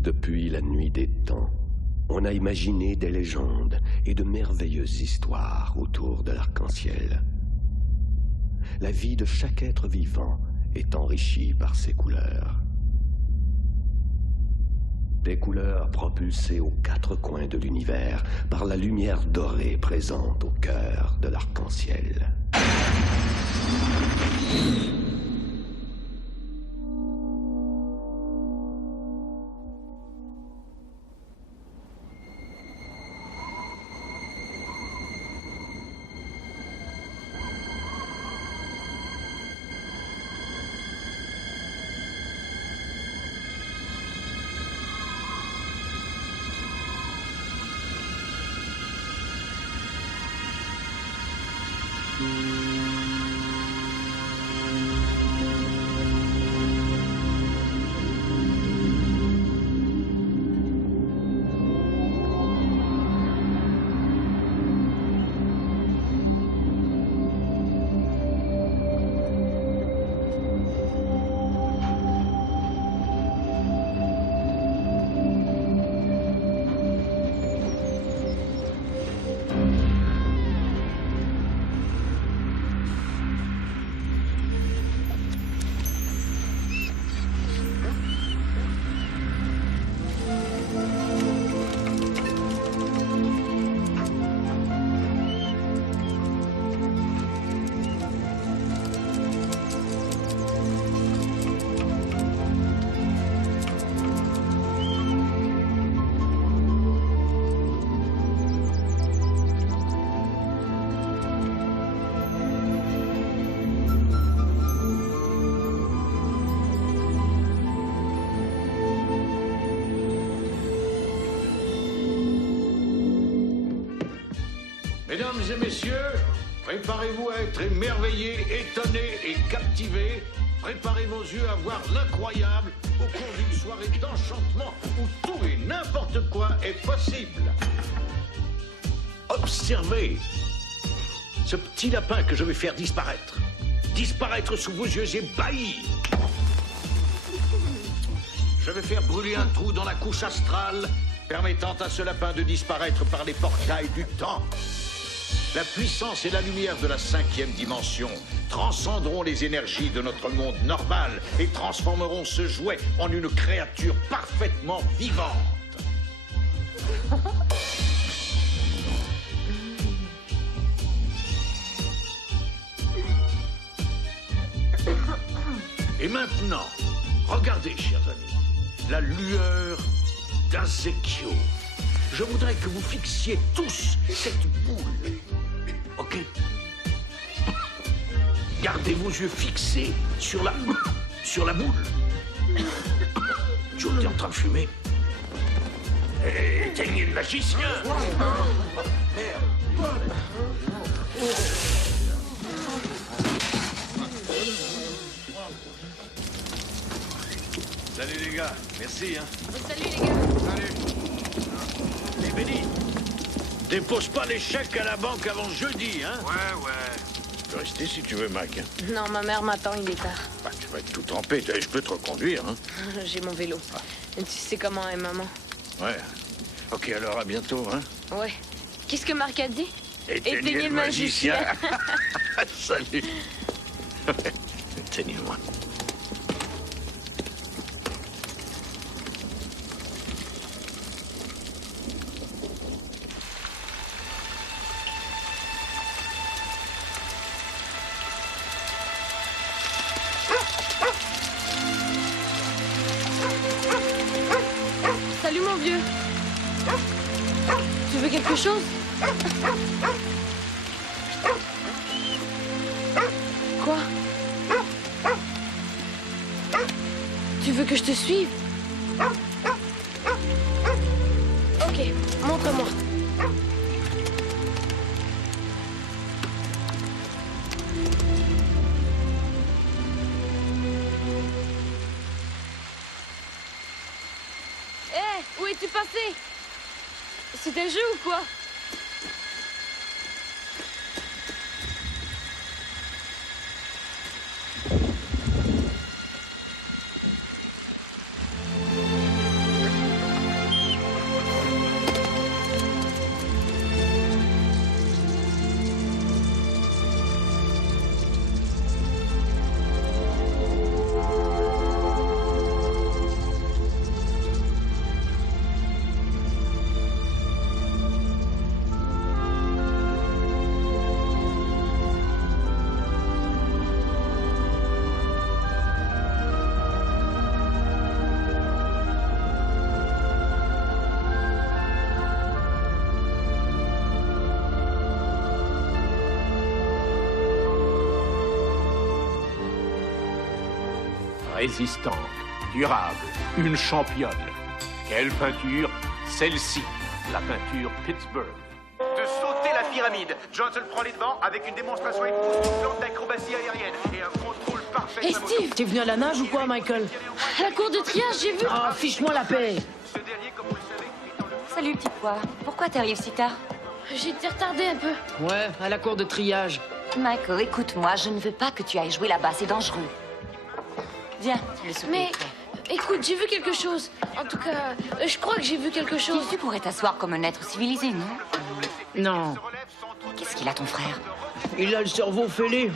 Depuis la nuit des temps, on a imaginé des légendes et de merveilleuses histoires autour de l'arc-en-ciel. La vie de chaque être vivant est enrichie par ces couleurs. Des couleurs propulsées aux quatre coins de l'univers par la lumière dorée présente au cœur de l'arc-en-ciel. Mesdames et messieurs, préparez-vous à être émerveillés, étonnés et captivés. Préparez vos yeux à voir l'incroyable au cours d'une soirée d'enchantement où tout et n'importe quoi est possible. Observez ce petit lapin que je vais faire disparaître. Disparaître sous vos yeux ébahis. Je vais faire brûler un trou dans la couche astrale, permettant à ce lapin de disparaître par les portails du temps. La puissance et la lumière de la 5e dimension transcenderont les énergies de notre monde normal et transformeront ce jouet en une créature parfaitement vivante. Et maintenant, regardez, chers amis, la lueur d'Azekio. Je voudrais que vous fixiez tous cette boule. Ok? Gardez vos yeux fixés sur la boule. Joe, t'es en train de fumer. Éteignez le magicien. Salut les gars, merci hein. Salut les gars. Salut. Et Benny, dépose pas les chèques à la banque avant jeudi, hein? Ouais. Tu peux rester si tu veux, Mac. Non, ma mère m'attend, il est tard. Bah, tu vas être tout trempé, je peux te reconduire, hein? J'ai mon vélo. Et tu sais comment est maman. Ouais. Ok, alors à bientôt, hein? Ouais. Qu'est-ce que Marc a dit? Éteignez le magicien. Salut. Éteignez-moi. Salut mon vieux. Tu veux quelque chose? Quoi? Tu veux que je te suive? Ok, montre-moi. Où es-tu passé? C'était le jeu ou quoi? résistante, durable, une championne. Quelle peinture? Celle-ci, la peinture Pittsburgh. De sauter la pyramide. Johnson prend les devants avec une démonstration époustouflante d'acrobatie aérienne et un contrôle parfait. Hey Steve, t'es venu à la nage ou quoi, Michael? À la cour de triage, j'ai vu. Ah, fiche-moi la paix. Ce dernier, comme vous le savez, est dans le... Salut, petit pois. Pourquoi t'arrives si tard? J'ai été retardé un peu. Ouais, à la cour de triage. Michael, écoute-moi, je ne veux pas que tu ailles jouer là-bas, c'est dangereux. Viens, le souper Mais, est prêt. écoute, j'ai vu quelque chose. En tout cas, je crois que j'ai vu quelque chose. Tu pourrais t'asseoir comme un être civilisé, non? Non, Qu'est-ce qu'il a, ton frère? il a le cerveau fêlé.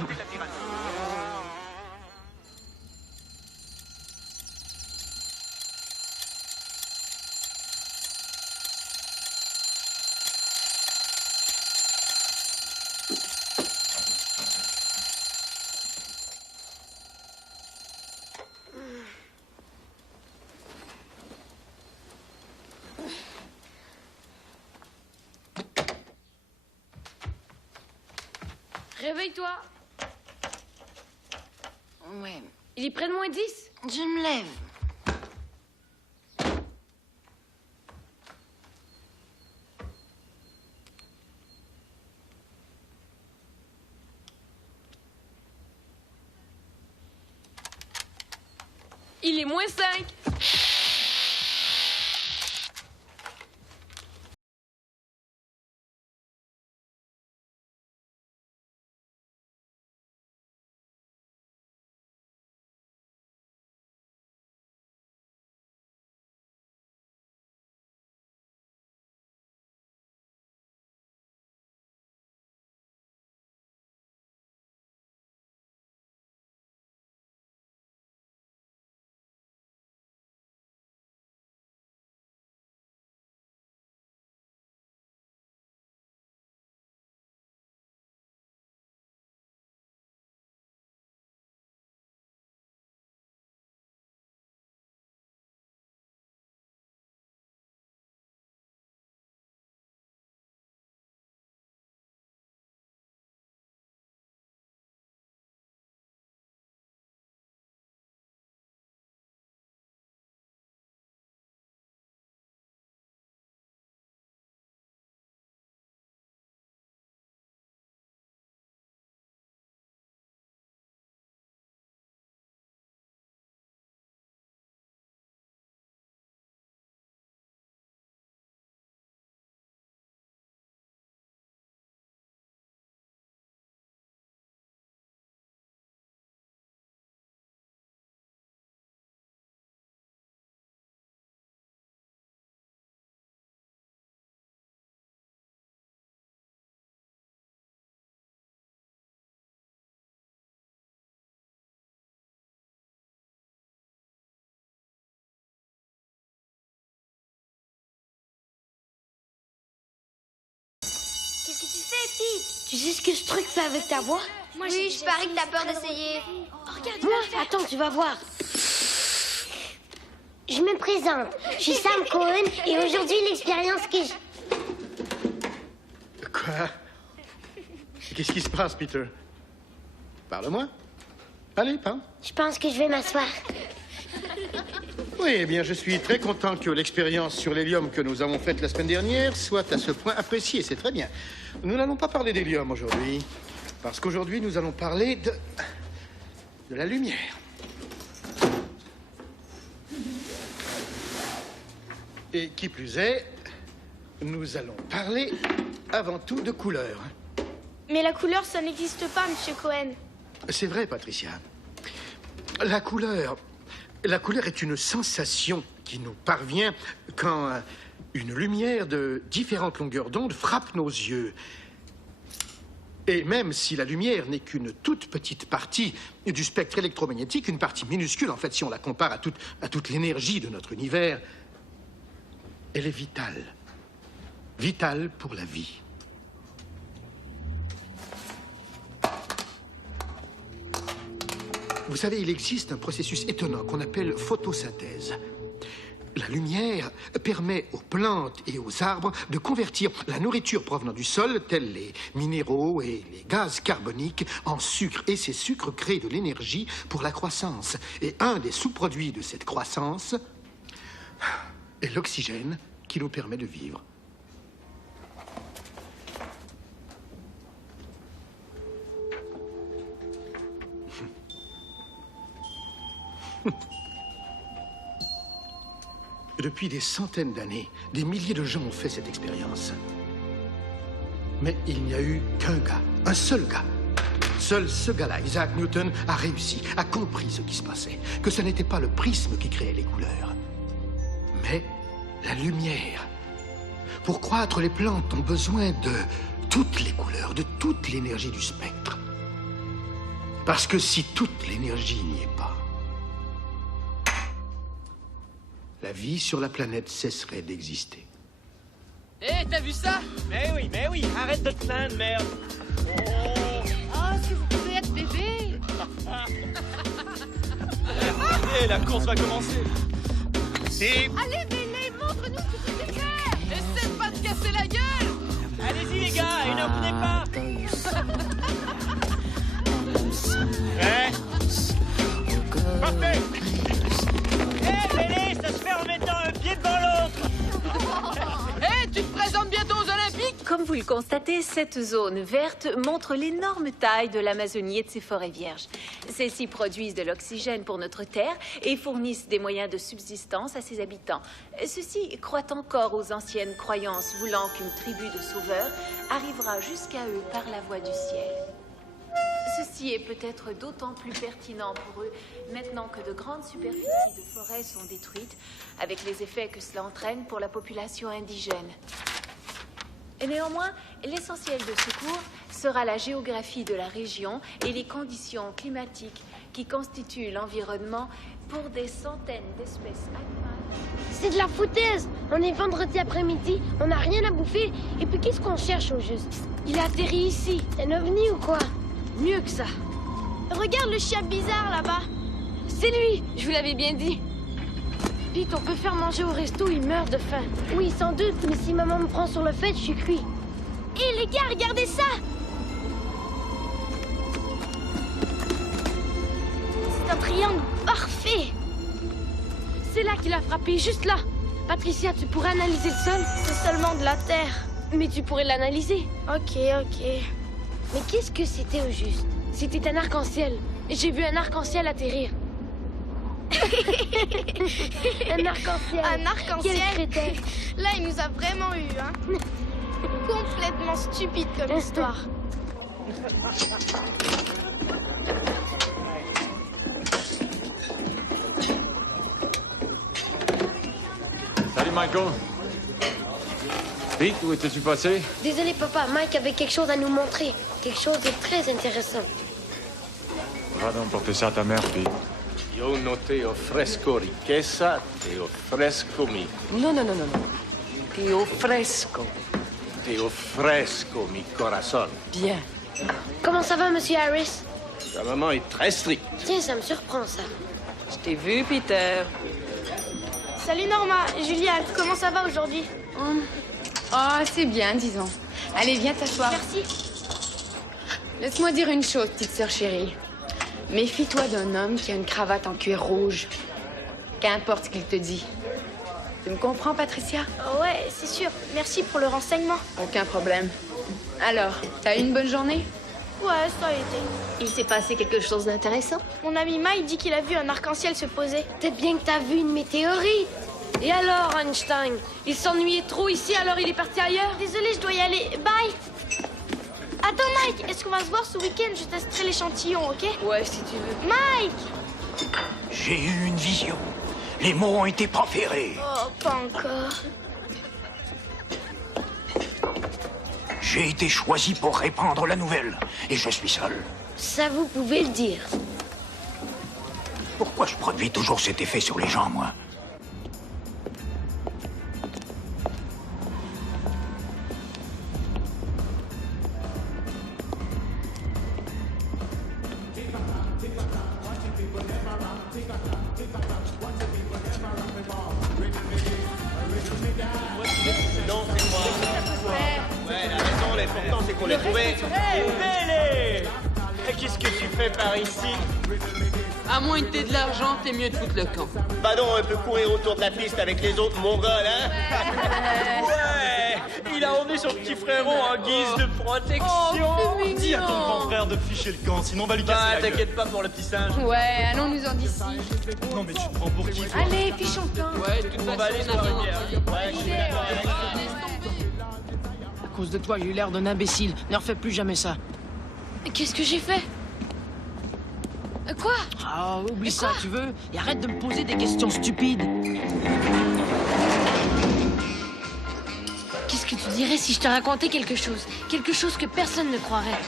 Réveille-toi. Ouais, Il est près de moins 10. je me lève. Il est moins 5. Qu'est-ce que tu fais, Pete? Tu sais ce que ce truc fait avec ta voix? Oui, je parie que t'as peur d'essayer. Regarde-moi. Attends, tu vas voir. Je me présente. Je suis Sam Cohen et aujourd'hui, l'expérience que je... Quoi? Qu'est-ce qui se passe, Peter? Parle-moi. Allez, parle. Je pense que je vais m'asseoir. Oui, eh bien, je suis très content que l'expérience sur l'hélium que nous avons faite la semaine dernière soit à ce point appréciée. C'est très bien. Nous n'allons pas parler d'hélium aujourd'hui, parce qu'aujourd'hui, nous allons parler de la lumière. Et qui plus est, nous allons parler avant tout de couleur. Mais la couleur, ça n'existe pas, Monsieur Cohen. C'est vrai, Patricia. La couleur est une sensation qui nous parvient quand une lumière de différentes longueurs d'onde frappe nos yeux. Et même si la lumière n'est qu'une toute petite partie du spectre électromagnétique, une partie minuscule, en fait, si on la compare à toute l'énergie de notre univers, elle est vitale. Vitale pour la vie. Vous savez, il existe un processus étonnant qu'on appelle photosynthèse. la lumière permet aux plantes et aux arbres de convertir la nourriture provenant du sol, tels les minéraux et les gaz carboniques, en sucre. Et ces sucres créent de l'énergie pour la croissance. Et un des sous-produits de cette croissance est l'oxygène qui nous permet de vivre. Depuis des centaines d'années, des milliers de gens ont fait cette expérience. Mais il n'y a eu qu'un gars, un seul gars. Seul ce gars-là, Isaac Newton, a réussi, a compris ce qui se passait. Que ce n'était pas le prisme qui créait les couleurs, mais la lumière. Pour croître, les plantes ont besoin de toutes les couleurs, de toute l'énergie du spectre. Parce que si toute l'énergie n'y est pas, la vie sur la planète cesserait d'exister. Hé, t'as vu ça? Mais oui, arrête de te plaindre, merde. Oh, si vous pouvez être bébé. Allez, la course va commencer. C'est... Allez, Bélé, montre-nous ce que tu sais faire. Essaie de pas te casser la gueule. Allez-y, les gars, et n'en venez pas. Ouais. Parfait. Hé, Bélé, ça se fait en mettant un pied devant l'autre. Hé, tu te présentes bientôt aux Olympiques? Comme vous le constatez, cette zone verte montre l'énorme taille de l'Amazonie et de ses forêts vierges. Celles-ci produisent de l'oxygène pour notre Terre et fournissent des moyens de subsistance à ses habitants. Ceux-ci croient encore aux anciennes croyances voulant qu'une tribu de sauveurs arrivera jusqu'à eux par la voie du ciel. Ceci est peut-être d'autant plus pertinent pour eux maintenant que de grandes superficies de forêt sont détruites, avec les effets que cela entraîne pour la population indigène. Et néanmoins, l'essentiel de ce cours sera la géographie de la région et les conditions climatiques qui constituent l'environnement pour des centaines d'espèces animales. C'est de la foutaise. On est vendredi après-midi, on n'a rien à bouffer. Et puis qu'est-ce qu'on cherche au juste? Il a atterri ici. Un ovni ou quoi? Mieux que ça. Regarde le chien bizarre là-bas. C'est lui, je vous l'avais bien dit. Pete, on peut faire manger au resto, il meurt de faim. Oui, sans doute, mais si maman me prend sur le fait, je suis cuit. Hé les gars, regardez ça. C'est un triangle parfait. C'est là qu'il a frappé, juste là. Patricia, tu pourrais analyser le sol? C'est seulement de la terre. Mais tu pourrais l'analyser. Ok. Mais qu'est-ce que c'était au juste? C'était un arc-en-ciel. J'ai vu un arc-en-ciel atterrir. Un arc-en-ciel. Un arc-en-ciel. Quel crétin. Là, il nous a vraiment eu, hein. Complètement stupide comme histoire. Salut, Michael. Pete, où étais-tu passé? Désolé, papa. Mike avait quelque chose à nous montrer. Quelque chose de très intéressant. Va donc porter ça à ta mère, Pete. Io non te offresco ricchezza, te offresco mi. No. Te offresco. Te offresco mi corazon. Bien. Comment ça va, monsieur Harris? Ta maman est très stricte. Tiens, ça me surprend, ça. Je t'ai vu, Peter. Salut Norma, Juliane, comment ça va aujourd'hui? Oh, c'est bien, disons. Allez, viens t'asseoir. Merci. Laisse-moi dire une chose, petite sœur chérie. Méfie-toi d'un homme qui a une cravate en cuir rouge. Qu'importe ce qu'il te dit. Tu me comprends, Patricia? Ouais, c'est sûr. Merci pour le renseignement. Aucun problème. Alors, t'as eu une bonne journée? Ouais, ça a été. Il s'est passé quelque chose d'intéressant? Mon ami Mike dit qu'il a vu un arc-en-ciel se poser. Peut-être bien que t'as vu une météorite. Et alors, Einstein? Il s'ennuyait trop ici, alors il est parti ailleurs? Désolé, je dois y aller. Bye. Attends, Mike, est-ce qu'on va se voir ce week-end? Je testerai l'échantillon, ok? Ouais, si tu veux. Mike! J'ai eu une vision. Les mots ont été proférés. Oh, pas encore. J'ai été choisi pour répandre la nouvelle. Et je suis seul. Ça, vous pouvez le dire. Pourquoi je produis toujours cet effet sur les gens, moi? Non, c'est moi. Ouais, la raison, l'important, c'est qu'on l'ait trouvé. Hé, Bélé! Qu'est-ce que tu fais par ici? À moins que t'aies de l'argent, t'es mieux de foutre le camp. Bah non, on peut courir autour de la piste avec les autres mongols, hein? Ouais! Il a emmené son petit frérot en guise de protection. Oh, Dis à ton grand frère de ficher le camp, sinon on va lui casser la gueule. T'inquiète pas pour le petit singe. Ouais, allons-nous-en d'ici. Non, mais tu te prends pour qui, toi? Allez, fichons le camp. Ouais, de toute façon, On va aller se boire une bière. Ouais, je suis d'accord avec toi. À cause de toi, j'ai eu l'air d'un imbécile. Ne refais plus jamais ça. Qu'est-ce que j'ai fait? Quoi? Ah, oublie ça, tu veux? Et arrête de me poser des questions stupides. Qu'est-ce que tu dirais si je te racontais quelque chose? Quelque chose que personne ne croirait.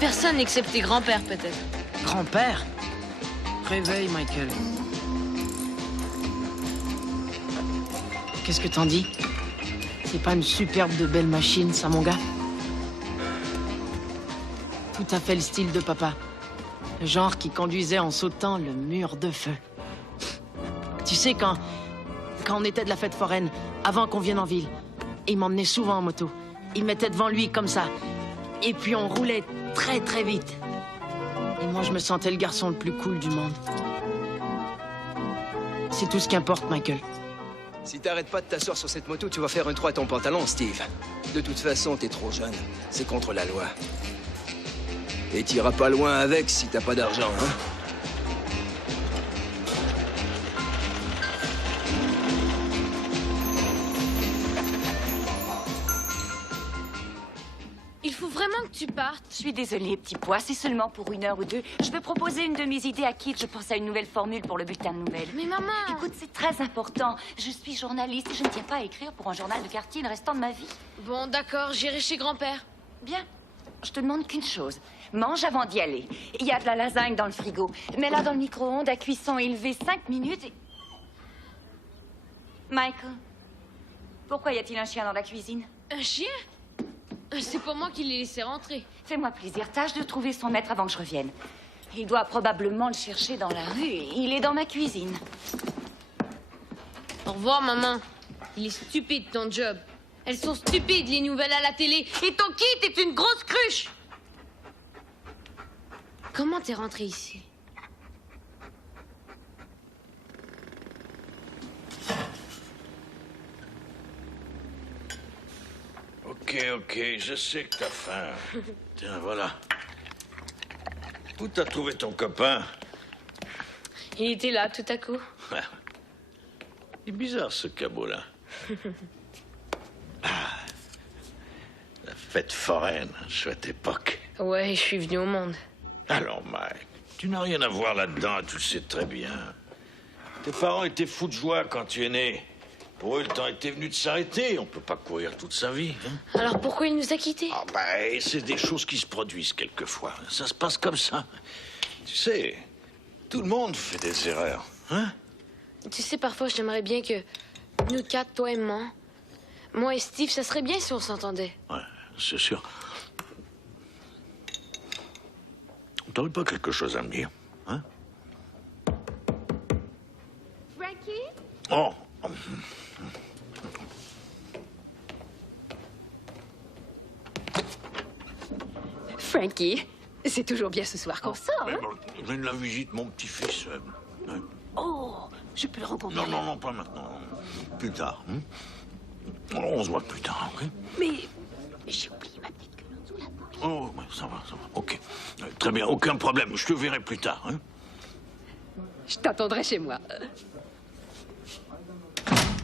Personne excepté grand-père, peut-être. Grand-père? Réveille, Michael. Qu'est-ce que t'en dis? C'est pas une superbe de belle machine, ça, mon gars? Tout à fait le style de papa. Le genre qui conduisait en sautant le mur de feu. Tu sais, quand on était de la fête foraine, avant qu'on vienne en ville, il m'emmenait souvent en moto. Il me mettait devant lui comme ça. Et puis on roulait très très vite. Et moi, je me sentais le garçon le plus cool du monde. C'est tout ce qui importe, Michael. Si t'arrêtes pas de t'asseoir sur cette moto, tu vas faire un trou à ton pantalon, Steve. De toute façon, t'es trop jeune. C'est contre la loi. Et t'iras pas loin avec si t'as pas d'argent, hein? Il faut vraiment que tu partes. Je suis désolée, petit pois, c'est seulement pour 1 heure ou 2. Je vais proposer une de mes idées à Kit. Je pense à une nouvelle formule pour le bulletin de nouvelles. Mais maman... Écoute, c'est très important. Je suis journaliste et je ne tiens pas à écrire pour un journal de quartier le restant de ma vie. Bon, d'accord, j'irai chez grand-père. Bien. Je te demande qu'une chose. Mange avant d'y aller. Il y a de la lasagne dans le frigo. Mets-la dans le micro-ondes à cuisson élevée 5 minutes et... Michael, pourquoi y a-t-il un chien dans la cuisine? Un chien? C'est pas moi qui l'ai laissé rentrer. Fais-moi plaisir, tâche de trouver son maître avant que je revienne. Il doit probablement le chercher dans la rue. Il est dans ma cuisine. Au revoir, maman. Il est stupide, ton job. Elles sont stupides, les nouvelles à la télé. Et ton Kit est une grosse cruche. Comment t'es rentré ici? Ok, je sais que t'as faim. Tiens, voilà. Où t'as trouvé ton copain? Il était là, tout à coup. Il est bizarre, ce cabot-là. Ah, la fête foraine, chouette époque. Ouais, je suis venu au monde. Alors, Mike, tu n'as rien à voir là-dedans, tu le sais très bien. Tes parents étaient fous de joie quand tu es né. Pour eux, le temps était venu de s'arrêter. On peut pas courir toute sa vie. Hein? Alors pourquoi il nous a quittés? Ah ben, c'est des choses qui se produisent quelquefois. Ça se passe comme ça. Tu sais, tout le monde fait des erreurs. Hein? Tu sais, parfois, j'aimerais bien que nous quatre, toi et moi et Steve, ça serait bien si on s'entendait. Ouais, c'est sûr. T'aurais pas quelque chose à me dire, hein? Frankie? Oh! Frankie, c'est toujours bien ce soir qu'on sort, hein? Je viens de la visite, mon petit-fils. Oh, je peux le rencontrer. Non, pas maintenant. Plus tard. Hein? On se voit plus tard, ok? Mais j'ai oublié ma petite culotte sous la bouche. Oh, ouais, ça va. Ok. Très bien, aucun problème. Je te verrai plus tard, hein? Je t'attendrai chez moi.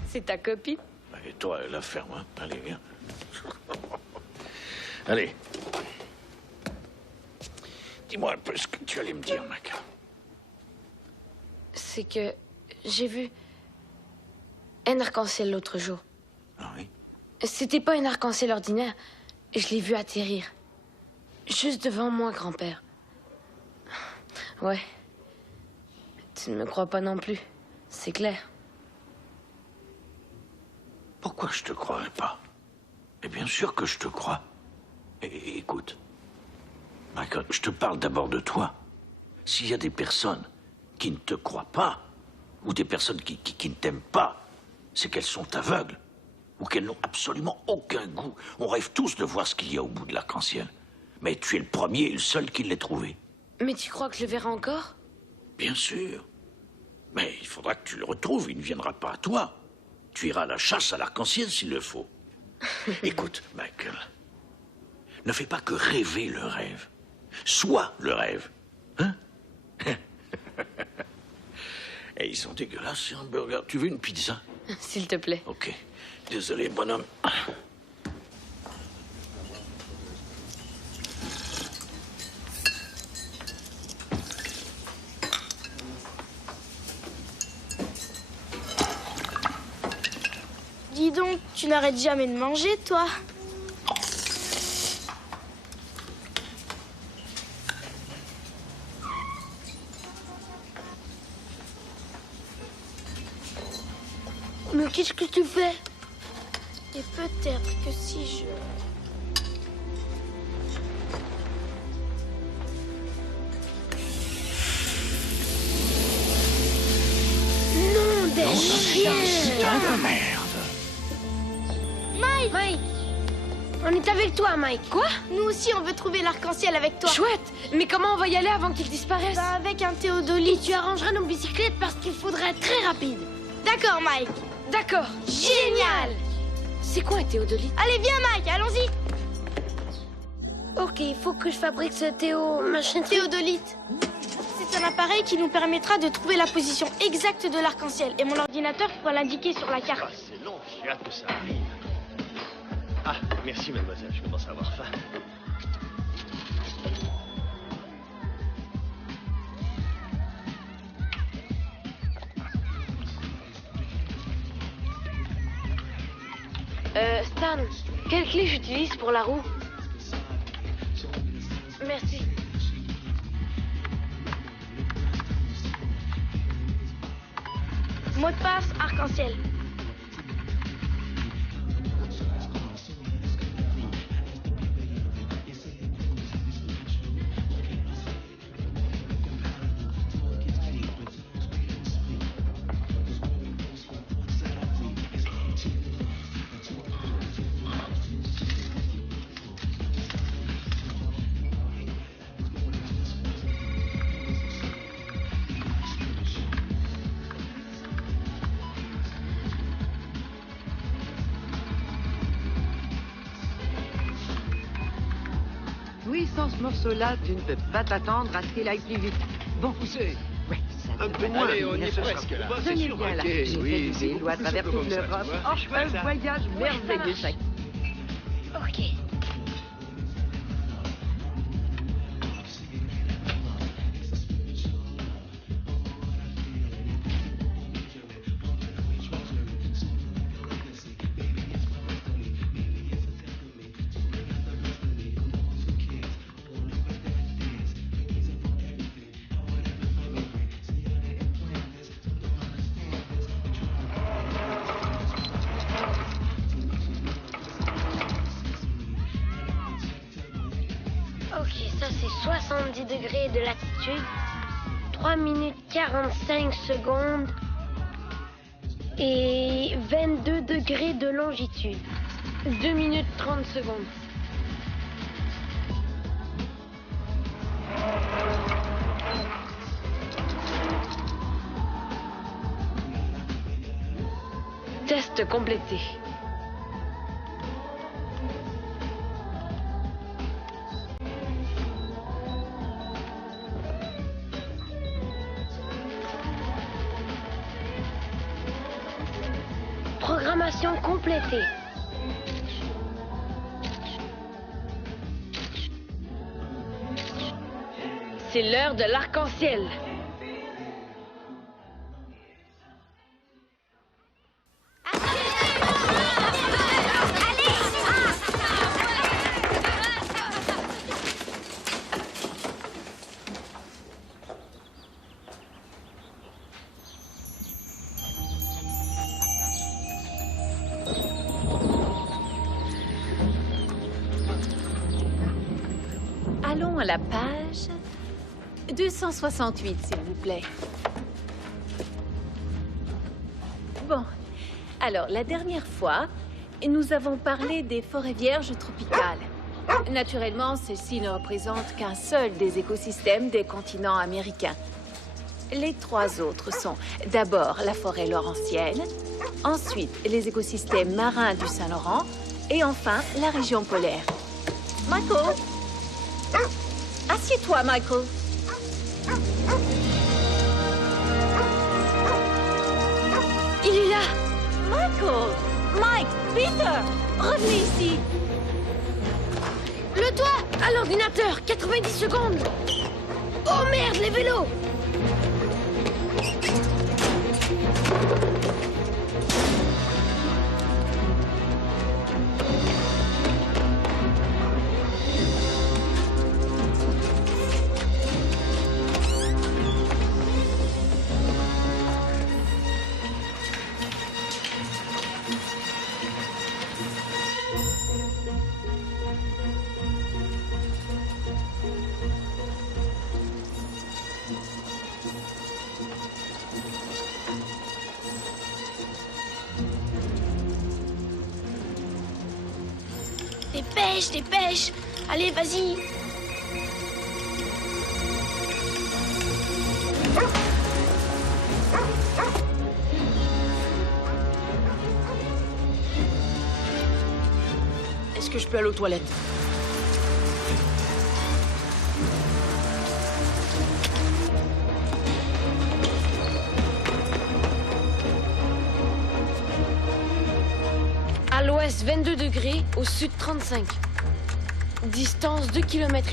C'est ta copine? Et toi, la ferme, hein? Allez, viens. Allez. Dis-moi un peu ce que tu allais me dire, Mac. C'est que j'ai vu un arc-en-ciel l'autre jour. Ah oui? C'était pas un arc-en-ciel ordinaire. Je l'ai vu atterrir. Juste devant moi, grand-père. Ouais. Tu ne me crois pas non plus. C'est clair. Pourquoi je te croirais pas? Et bien sûr que je te crois. Et écoute, Michael, je te parle d'abord de toi. S'il y a des personnes qui ne te croient pas, ou des personnes qui ne t'aiment pas, c'est qu'elles sont aveugles. ou qu'elles n'ont absolument aucun goût. On rêve tous de voir ce qu'il y a au bout de l'arc-en-ciel. Mais tu es le premier et le seul qui l'ait trouvé. Mais tu crois que je le verrai encore? Bien sûr. Mais il faudra que tu le retrouves, il ne viendra pas à toi. Tu iras à la chasse à l'arc-en-ciel s'il le faut. Écoute, Michael, ne fais pas que rêver le rêve. Sois le rêve. Hein? Et ils sont dégueulasses, ces hamburgers. Tu veux une pizza? S'il te plaît. Ok. Désolé, bonhomme. Dis donc, tu n'arrêtes jamais de manger, toi. Mais qu'est-ce que tu fais? Et peut-être que si je... Non, des chiens! Putain de merde! Mike! On est avec toi, Mike. Quoi? Nous aussi, on veut trouver l'arc-en-ciel avec toi. Chouette! Mais comment on va y aller avant qu'il disparaisse? Bah, avec un théodolite. Et tu arrangeras nos bicyclettes parce qu'il faudra être très rapide. D'accord, Mike. D'accord. Génial! C'est quoi un théodolite? Allez, viens, Mike, allons-y. Ok, il faut que je fabrique ce Théodolite. C'est un appareil qui nous permettra de trouver la position exacte de l'arc-en-ciel. Et mon ordinateur pourra l'indiquer sur la carte. Ah, c'est long, j'ai hâte que ça arrive. Ah, merci, mademoiselle, je commence à avoir faim. Stan, quelle clé j'utilise pour la roue? Merci. Mot de passe, arc-en-ciel. Oui, sans ce morceau-là, tu ne peux pas t'attendre à ce qu'il aille plus vite. Bon, Poussez. Ouais, ça Un peu moins. Allez, on y est presque, là. Tenez C'est bien là. sûr. Ok, J'ai oui, fait du c'est vélo beaucoup à plus travers simple toute comme ça, l'Europe. tu vois. Oh, Chouette, un hein. voyage merveilleux, ça. Ok. Ok, ça c'est 70 degrés de latitude, 3 minutes 45 secondes et 22 degrés de longitude, 2 minutes 30 secondes. Test complété. Programmation complétée. C'est l'heure de l'arc-en-ciel. Allons à la page 268, s'il vous plaît. Bon, alors, la dernière fois, nous avons parlé des forêts vierges tropicales. Naturellement, celles-ci ne représentent qu'un seul des écosystèmes des continents américains. Les 3 autres sont d'abord la forêt laurentienne, ensuite les écosystèmes marins du Saint-Laurent et enfin la région polaire. Michael! Assieds-toi, Michael! Il est là! Michael! Mike! Peter! Revenez ici! Le toit! À l'ordinateur! 90 secondes! Oh merde, les vélos! Dépêche, dépêche! Allez, vas-y! Est-ce que je peux aller aux toilettes? À l'ouest, 22 degrés, au sud, 35. Distance 2,5 km.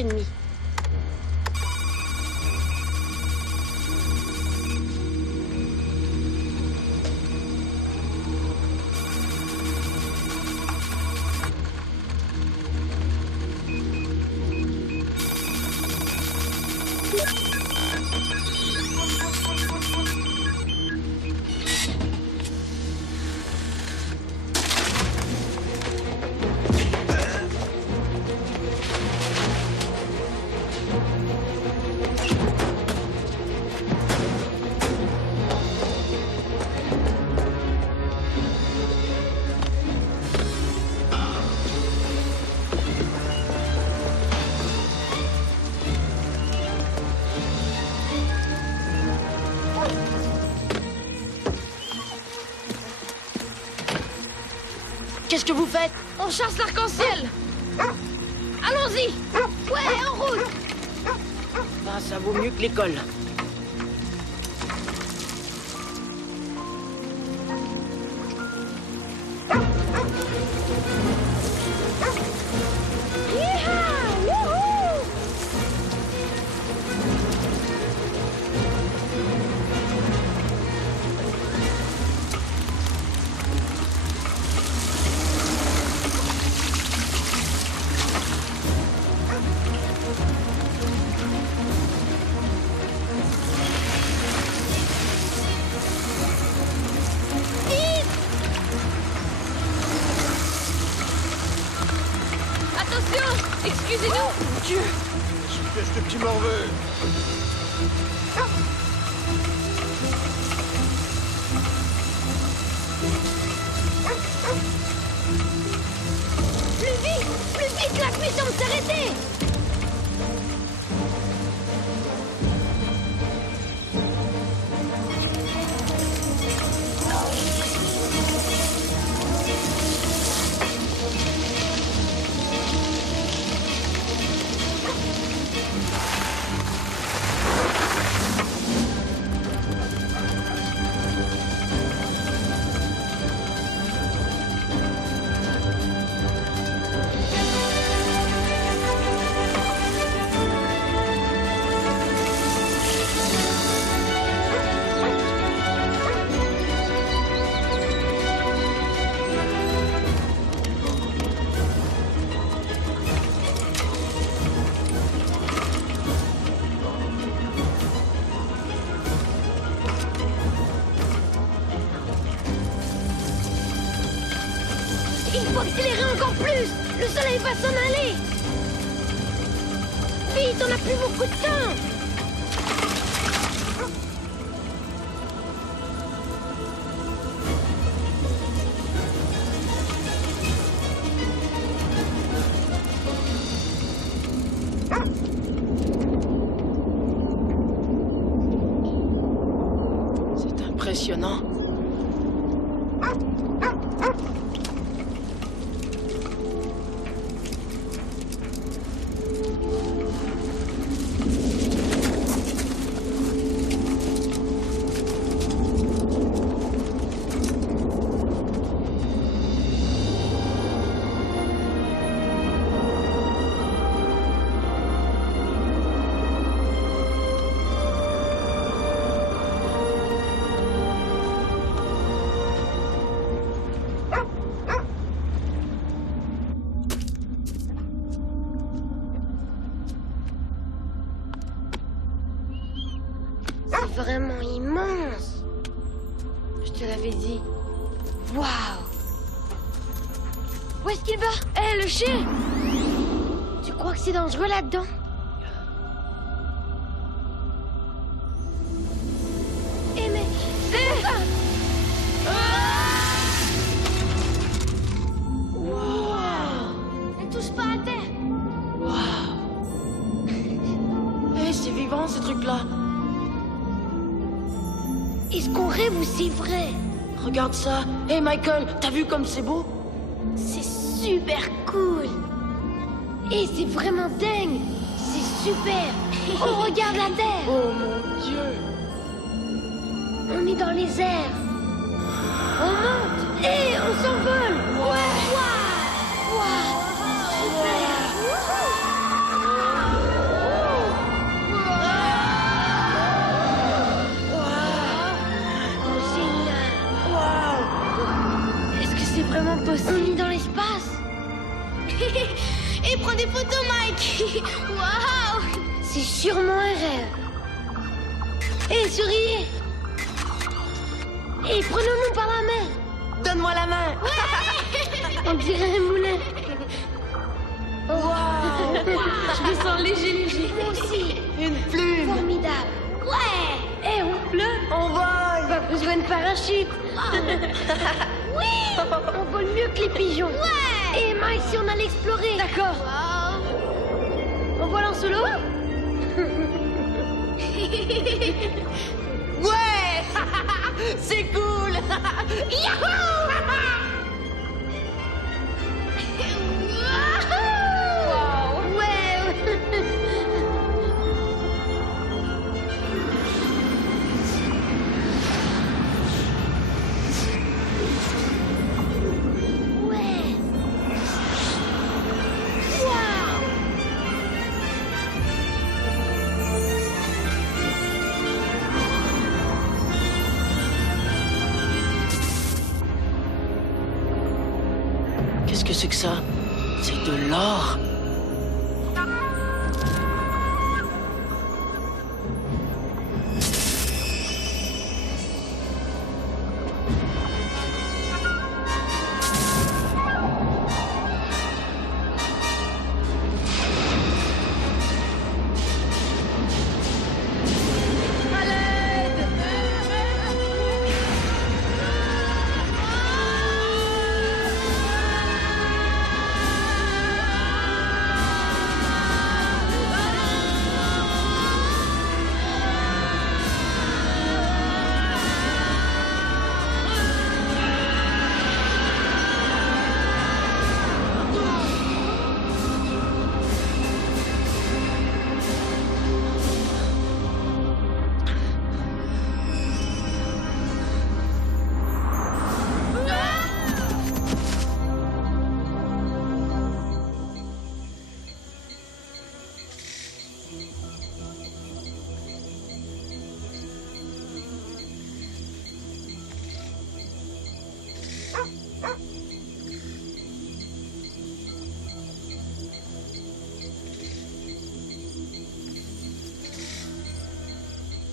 Qu'est-ce que vous faites? On chasse l'arc-en-ciel! Allons-y! Ouais, en route! Ah, ça vaut mieux que l'école. Excusez-nous! Dieu! Qu'est-ce que petit morveux? Plus vite, la pluie semble s'arrêter! Il faut accélérer encore plus! Le soleil va s'en aller! Vite, on n'a plus beaucoup de temps! Impressionnant. C'est vraiment immense. Je te l'avais dit. Waouh! Où est-ce qu'il va? Hé, le chien! Tu crois que c'est dangereux là-dedans? Eh mais... C'est ça! Waouh! Ne touche pas à terre! Waouh! Hé, c'est vivant ces trucs-là. Est-ce qu'on rêve ou c'est vrai? Regarde ça. Hé, Michael, t'as vu comme c'est beau? C'est super cool! Et c'est vraiment dingue! C'est super! On regarde la Terre! Oh mon Dieu! On est dans les airs! On monte! Et on s'envole! Ouais! Waouh! Waouh! Super! Oh, génial! Waouh! Est-ce que c'est vraiment possible? On est dans l'espace! Et prends des photos, Mike. Waouh! C'est sûrement un rêve. Et souriez. Et prenons-nous par la main. Donne-moi la main. Ouais. On dirait un moulin. Waouh! Je me sens léger. Moi aussi. Une plume. Formidable. Ouais. Hé, on pleut. On vole. Pas besoin de parachute. Oui! On vole mieux que les pigeons. Ouais! Et Mike, si on allait explorer. D'accord. On vole en solo? Ouais. C'est cool. Yahoo! Wow. Ouais. Ouais. Wow. Qu'est-ce que c'est que ça? C'est de l'or.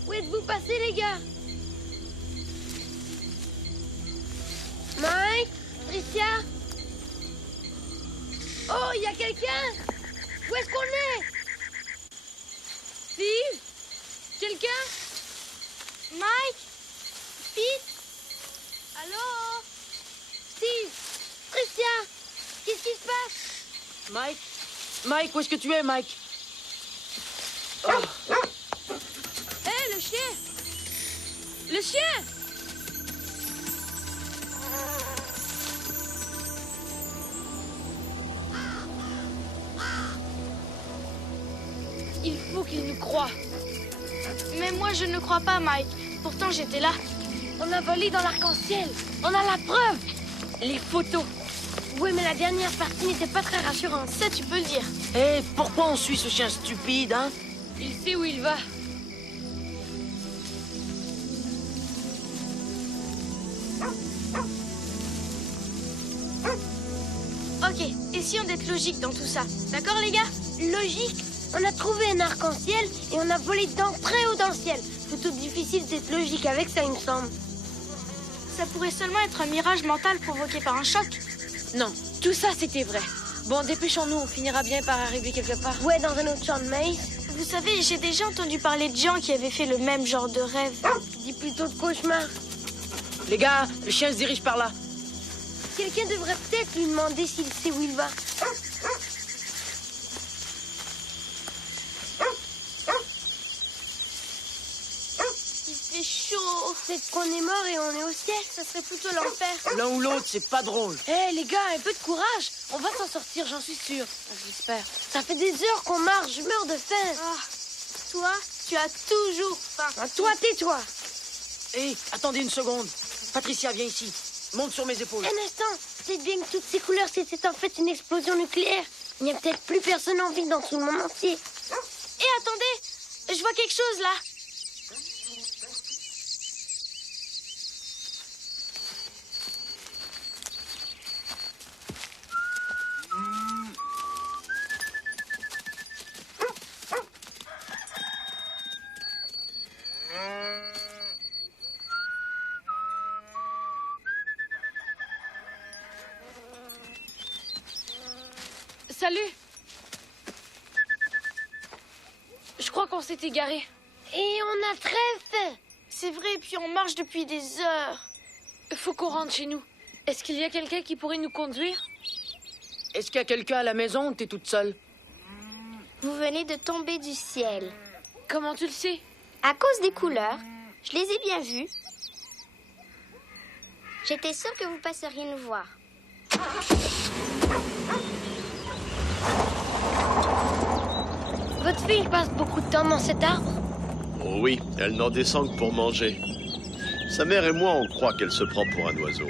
Où êtes-vous passés, les gars? Mike? Tricia? Oh, il y a quelqu'un? Où est-ce qu'on est? Steve? Quelqu'un? Mike? Pete? Allô? Steve? Tricia? Qu'est-ce qui se passe? Mike? Mike, où est-ce que tu es, Mike? Hé, le chien! Le chien! faut qu'il nous croie. Mais moi, je ne crois pas, Mike. Pourtant, j'étais là. On a volé dans l'arc-en-ciel. On a la preuve. Les photos. Oui, mais la dernière partie n'était pas très rassurante. Ça, tu peux le dire. Hé, pourquoi on suit ce chien stupide, hein? Il sait où il va. Ok, essayons d'être logique dans tout ça. D'accord, les gars? Logique? On a trouvé un arc-en-ciel et on a volé dedans très haut dans le ciel. Plutôt difficile d'être logique avec ça, il me semble. Ça pourrait seulement être un mirage mental provoqué par un choc. Non, tout ça c'était vrai. Bon, dépêchons-nous, on finira bien par arriver quelque part. Ouais, dans un autre champ de maïs. Vous savez, j'ai déjà entendu parler de gens qui avaient fait le même genre de rêve. Dis plutôt de cauchemar. Les gars, le chien se dirige par là. Quelqu'un devrait peut-être lui demander s'il sait où il va. Il fait chaud. Peut-être qu'on est mort et on est au ciel. Ça serait plutôt l'enfer. L'un ou l'autre, c'est pas drôle. Hé, les gars, un peu de courage. On va s'en sortir, j'en suis sûre. J'espère. Ça fait des heures qu'on marche, je meurs de faim. Ah, toi, tu as toujours faim. Ah, toi, tais-toi. Hé, attendez une seconde. Patricia, viens ici. Monte sur mes épaules. Un instant. Peut-être bien que toutes ces couleurs, c'était en fait une explosion nucléaire. Il n'y a peut-être plus personne en vie dans tout le monde entier. Et attendez, je vois quelque chose là. Salut. Je crois qu'on s'est égaré. Et on a très faim. C'est vrai, puis on marche depuis des heures. Faut qu'on rentre chez nous. Est-ce qu'il y a quelqu'un qui pourrait nous conduire? Est-ce qu'il y a quelqu'un à la maison ou t'es toute seule? Vous venez de tomber du ciel. Comment tu le sais? À cause des couleurs. Je les ai bien vues. J'étais sûre que vous passeriez nous voir. Votre fille passe beaucoup de temps dans cet arbre? Oh oui, elle n'en descend que pour manger. Sa mère et moi, on croit qu'elle se prend pour un oiseau.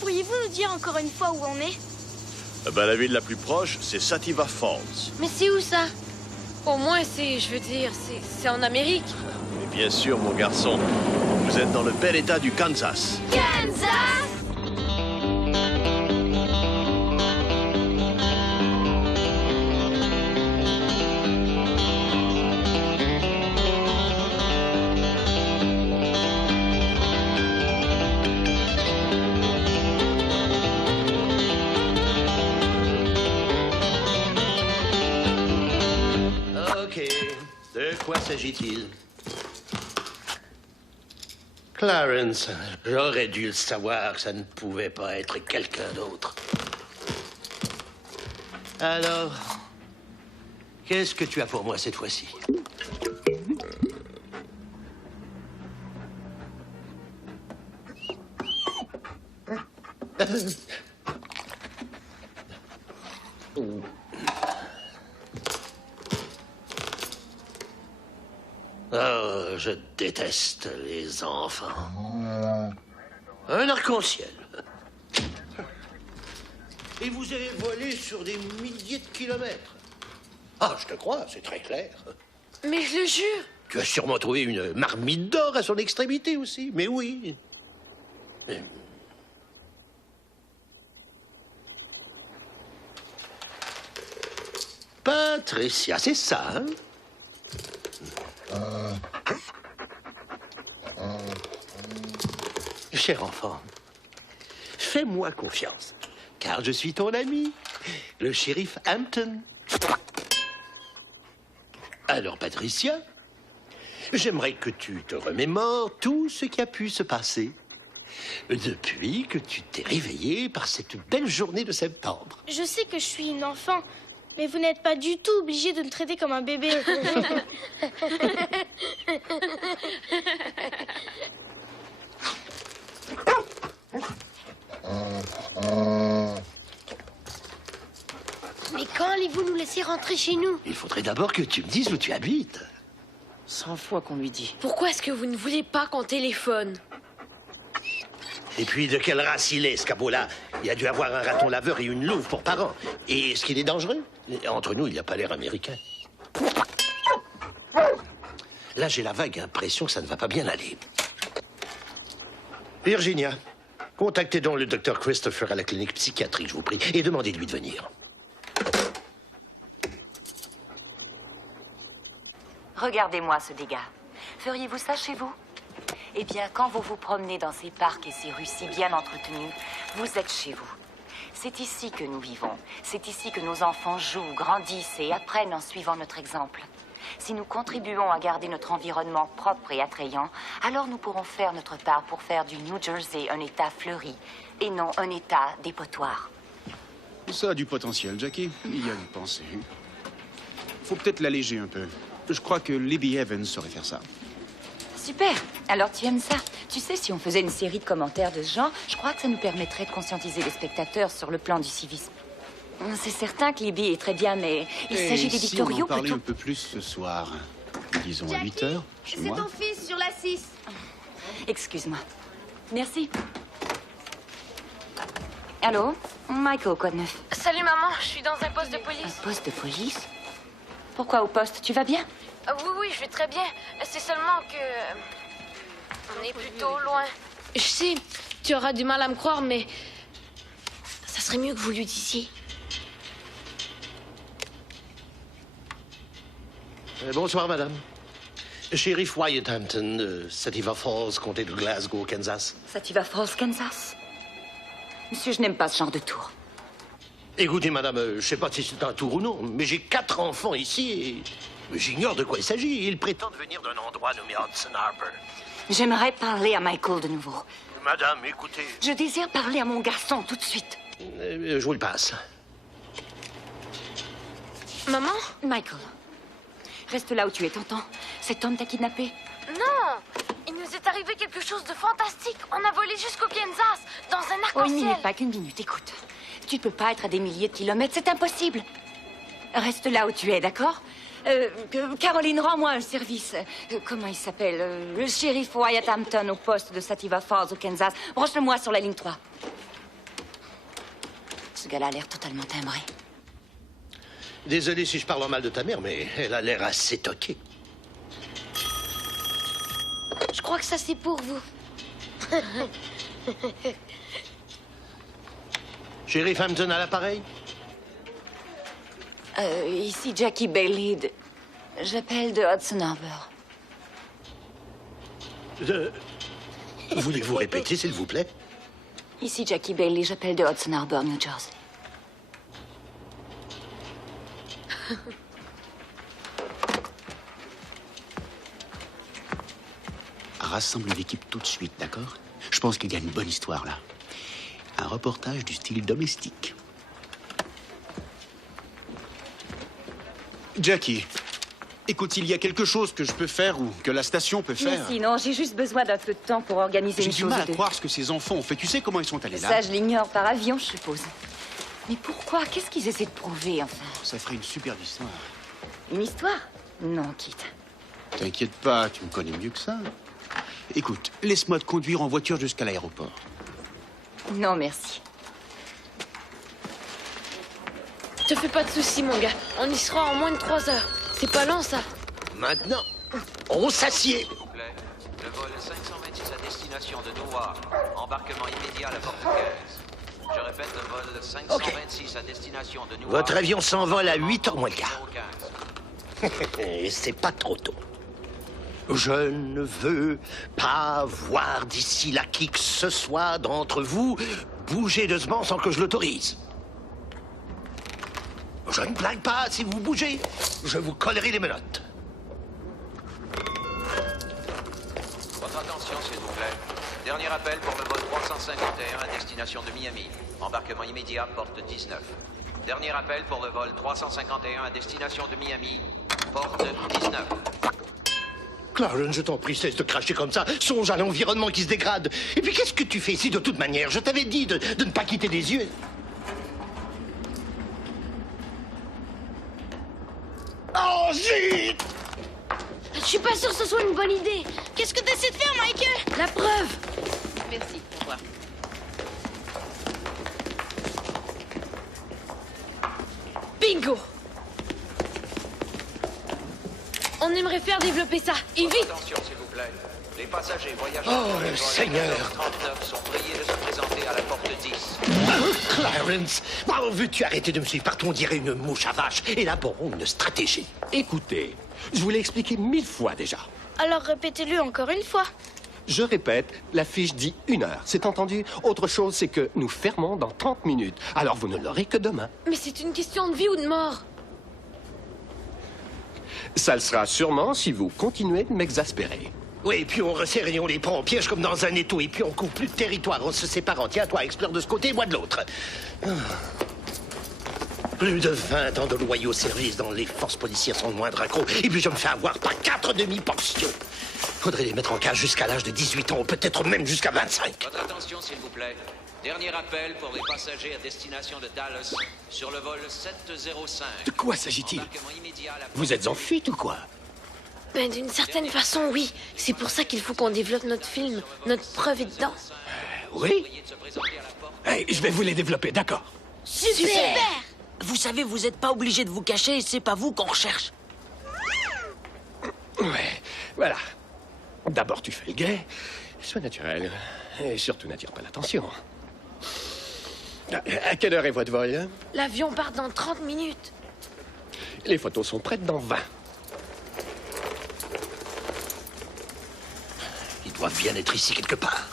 Pourriez-vous nous dire encore une fois où on est? La ville la plus proche, c'est Sativa Falls. Mais c'est où ça? Au moins, c'est en Amérique. Et bien sûr, mon garçon, vous êtes dans le bel état du Kansas. Kansas? De quoi s'agit-il? Clarence, j'aurais dû le savoir, ça ne pouvait pas être quelqu'un d'autre. Alors, qu'est-ce que tu as pour moi cette fois-ci? Oh, je déteste les enfants. Un arc-en-ciel. Et vous avez volé sur des milliers de kilomètres. Ah, je te crois, c'est très clair. Mais je le jure. Tu as sûrement trouvé une marmite d'or à son extrémité aussi. Mais oui. Patricia, c'est ça, hein? Cher enfant, fais-moi confiance, car je suis ton ami, le shérif Hampton. Alors, Patricia, j'aimerais que tu te remémores tout ce qui a pu se passer depuis que tu t'es réveillée par cette belle journée de septembre. Je sais que je suis une enfant, mais vous n'êtes pas du tout obligé de me traiter comme un bébé. rentrer chez nous. Il faudrait d'abord que tu me dises où tu habites. 100 fois qu'on lui dit. Pourquoi est-ce que vous ne voulez pas qu'on téléphone? Et puis, de quelle race il est, ce cabot-là? Il a dû avoir un raton laveur et une louve pour parents. Et est-ce qu'il est dangereux? Entre nous, il n'a pas l'air américain. Là, j'ai la vague impression que ça ne va pas bien aller. Virginia, contactez donc le docteur Christopher à la clinique psychiatrique, je vous prie, et demandez-lui de venir. Regardez-moi ce dégât. Feriez-vous ça chez vous? Eh bien, quand vous vous promenez dans ces parcs et ces rues si bien entretenues, vous êtes chez vous. C'est ici que nous vivons. C'est ici que nos enfants jouent, grandissent et apprennent en suivant notre exemple. Si nous contribuons à garder notre environnement propre et attrayant, alors nous pourrons faire notre part pour faire du New Jersey un État fleuri et non un État dépotoir. Ça a du potentiel, Jackie. Il y a une pensée. Faut peut-être l'alléger un peu. Je crois que Libby Evans saurait faire ça. Super. Alors tu aimes ça. Tu sais, si on faisait une série de commentaires de ce genre, je crois que ça nous permettrait de conscientiser les spectateurs sur le plan du civisme. C'est certain que Libby est très bien, mais il s'agit d'éditoriaux si on en parlait plutôt... un peu plus ce soir, disons à 8 heures, chez moi. C'est ton fils sur la 6. Excuse-moi. Merci. Allô? Michael, quoi de neuf? Salut maman, je suis dans un poste de police. Un poste de police? Pourquoi au poste? Tu vas bien? Oui, je vais très bien. C'est seulement que... on est plutôt loin. Je sais, tu auras du mal à me croire, mais... ça serait mieux que vous lui disiez. Bonsoir, madame. Shérif Wyatt Hampton, Sativa Falls, comté de Glasgow, Kansas. Sativa Falls, Kansas? Monsieur, je n'aime pas ce genre de tour. Écoutez, madame, je sais pas si c'est un tour ou non, mais j'ai 4 enfants ici et j'ignore de quoi il s'agit. Ils prétendent venir d'un endroit nommé Hudson Harbor. J'aimerais parler à Michael de nouveau. Madame, écoutez... Je désire parler à mon garçon tout de suite. Je vous le passe. Maman? Michael, reste là où tu es, t'entends? Cet homme t'a kidnappé? Non! Il nous est arrivé quelque chose de fantastique. On a volé jusqu'au Kansas, dans un Oh, arc-en-ciel. une minute, pas qu'une minute, écoute. Tu ne peux pas être à des milliers de kilomètres, c'est impossible. Reste là où tu es, d'accord? Caroline, rends-moi un service. Comment il s'appelle? Le shérif Wyatt Hampton au poste de Sativa Falls, au Kansas. Branche-le-moi sur la ligne 3. Ce gars-là a l'air totalement timbré. Désolé si je parle en mal de ta mère, mais elle a l'air assez toquée. Je crois que ça, c'est pour vous. Shérif Hampton à l'appareil? Ici Jackie Bailey. J'appelle de Hudson Harbor. Voulez-vous répéter, s'il vous plaît? Ici Jackie Bailey, j'appelle de Hudson Harbor, New Jersey. Rassemble l'équipe tout de suite, d'accord? Je pense qu'il y a une bonne histoire, là. Un reportage du style domestique. Jackie, écoute, il y a quelque chose que je peux faire ou que la station peut faire. Mais sinon, j'ai juste besoin d'un peu de temps pour organiser J'ai une du chose mal ou à deux. croire ce que ces enfants ont fait. Tu sais comment ils sont allés là? Ça, je l'ignore par avion, je suppose. Mais pourquoi? Qu'est-ce qu'ils essaient de prouver, enfin? Ça ferait une superbe histoire. Une histoire? Non, Kit. T'inquiète pas, tu me connais mieux que ça. Écoute, laisse-moi te conduire en voiture jusqu'à l'aéroport. Non, merci. Te fais pas de soucis, mon gars. On y sera en moins de 3 heures. C'est pas long, ça. Maintenant, on s'assied. S'il vous plaît, le vol 526 à destination de Newark. Embarquement immédiat à la portugaise. Je répète, le vol 526 à destination de Newark. Votre avion s'envole à 8h moins le quart. Et c'est pas trop tôt. Je ne veux pas voir d'ici là qui que ce soit d'entre vous bouger de ce banc sans que je l'autorise. Je ne blague pas, si vous bougez, je vous collerai les menottes. Votre attention, s'il vous plaît. Dernier appel pour le vol 351 à destination de Miami. Embarquement immédiat, porte 19. Dernier appel pour le vol 351 à destination de Miami, porte 19. Clarence, je t'en prie, cesse de cracher comme ça. Songe à l'environnement qui se dégrade. Et puis, qu'est-ce que tu fais ici de toute manière? Je t'avais dit de ne pas quitter des yeux. Je suis pas sûre que ce soit une bonne idée. Qu'est-ce que t'essaies de faire, Michael? La preuve. Merci, au revoir. Bingo. On aimerait faire développer ça. Et vite. Attention, s'il vous plaît. Les passagers voyageurs Oh, dans le vol Seigneur. 39 sont priés de se présenter à la porte 10. Clarence, veux-tu arrêter de me suivre partout? On dirait une mouche à vache. Élaborons une stratégie. Écoutez, je vous l'ai expliqué 1000 fois déjà. Alors répétez-le encore une fois. Je répète, la fiche dit 1 heure. C'est entendu? Autre chose, c'est que nous fermons dans 30 minutes. Alors vous ne l'aurez que demain. Mais c'est une question de vie ou de mort. Ça le sera sûrement si vous continuez de m'exaspérer. Oui, puis on resserre et on les prend en piège comme dans un étau. Et puis on coupe plus de territoire en se séparant. Tiens, toi, explore de ce côté, moi de l'autre. Plus de 20 ans de loyaux services dans les forces policières sans le moindre accroc. Et puis je me fais avoir par 4 demi-portions. Faudrait les mettre en cage jusqu'à l'âge de 18 ans, ou peut-être même jusqu'à 25. Votre attention, s'il vous plaît. Dernier appel pour les passagers à destination de Dallas sur le vol 705. De quoi s'agit-il? Embarquement immédiat à la Vous êtes en fuite ou quoi? Ben, d'une certaine façon, oui. C'est pour ça qu'il faut qu'on développe notre film. Notre preuve est dedans. Oui? Hey, je vais vous les développer, d'accord? Super! Vous savez, vous n'êtes pas obligé de vous cacher, c'est pas vous qu'on recherche. Ouais, voilà. D'abord, tu fais le guet. Sois naturel. Et surtout, n'attire pas l'attention. À quelle heure est votre vol? L'avion part dans 30 minutes. Les photos sont prêtes dans 20. Ils doivent bien être ici quelque part.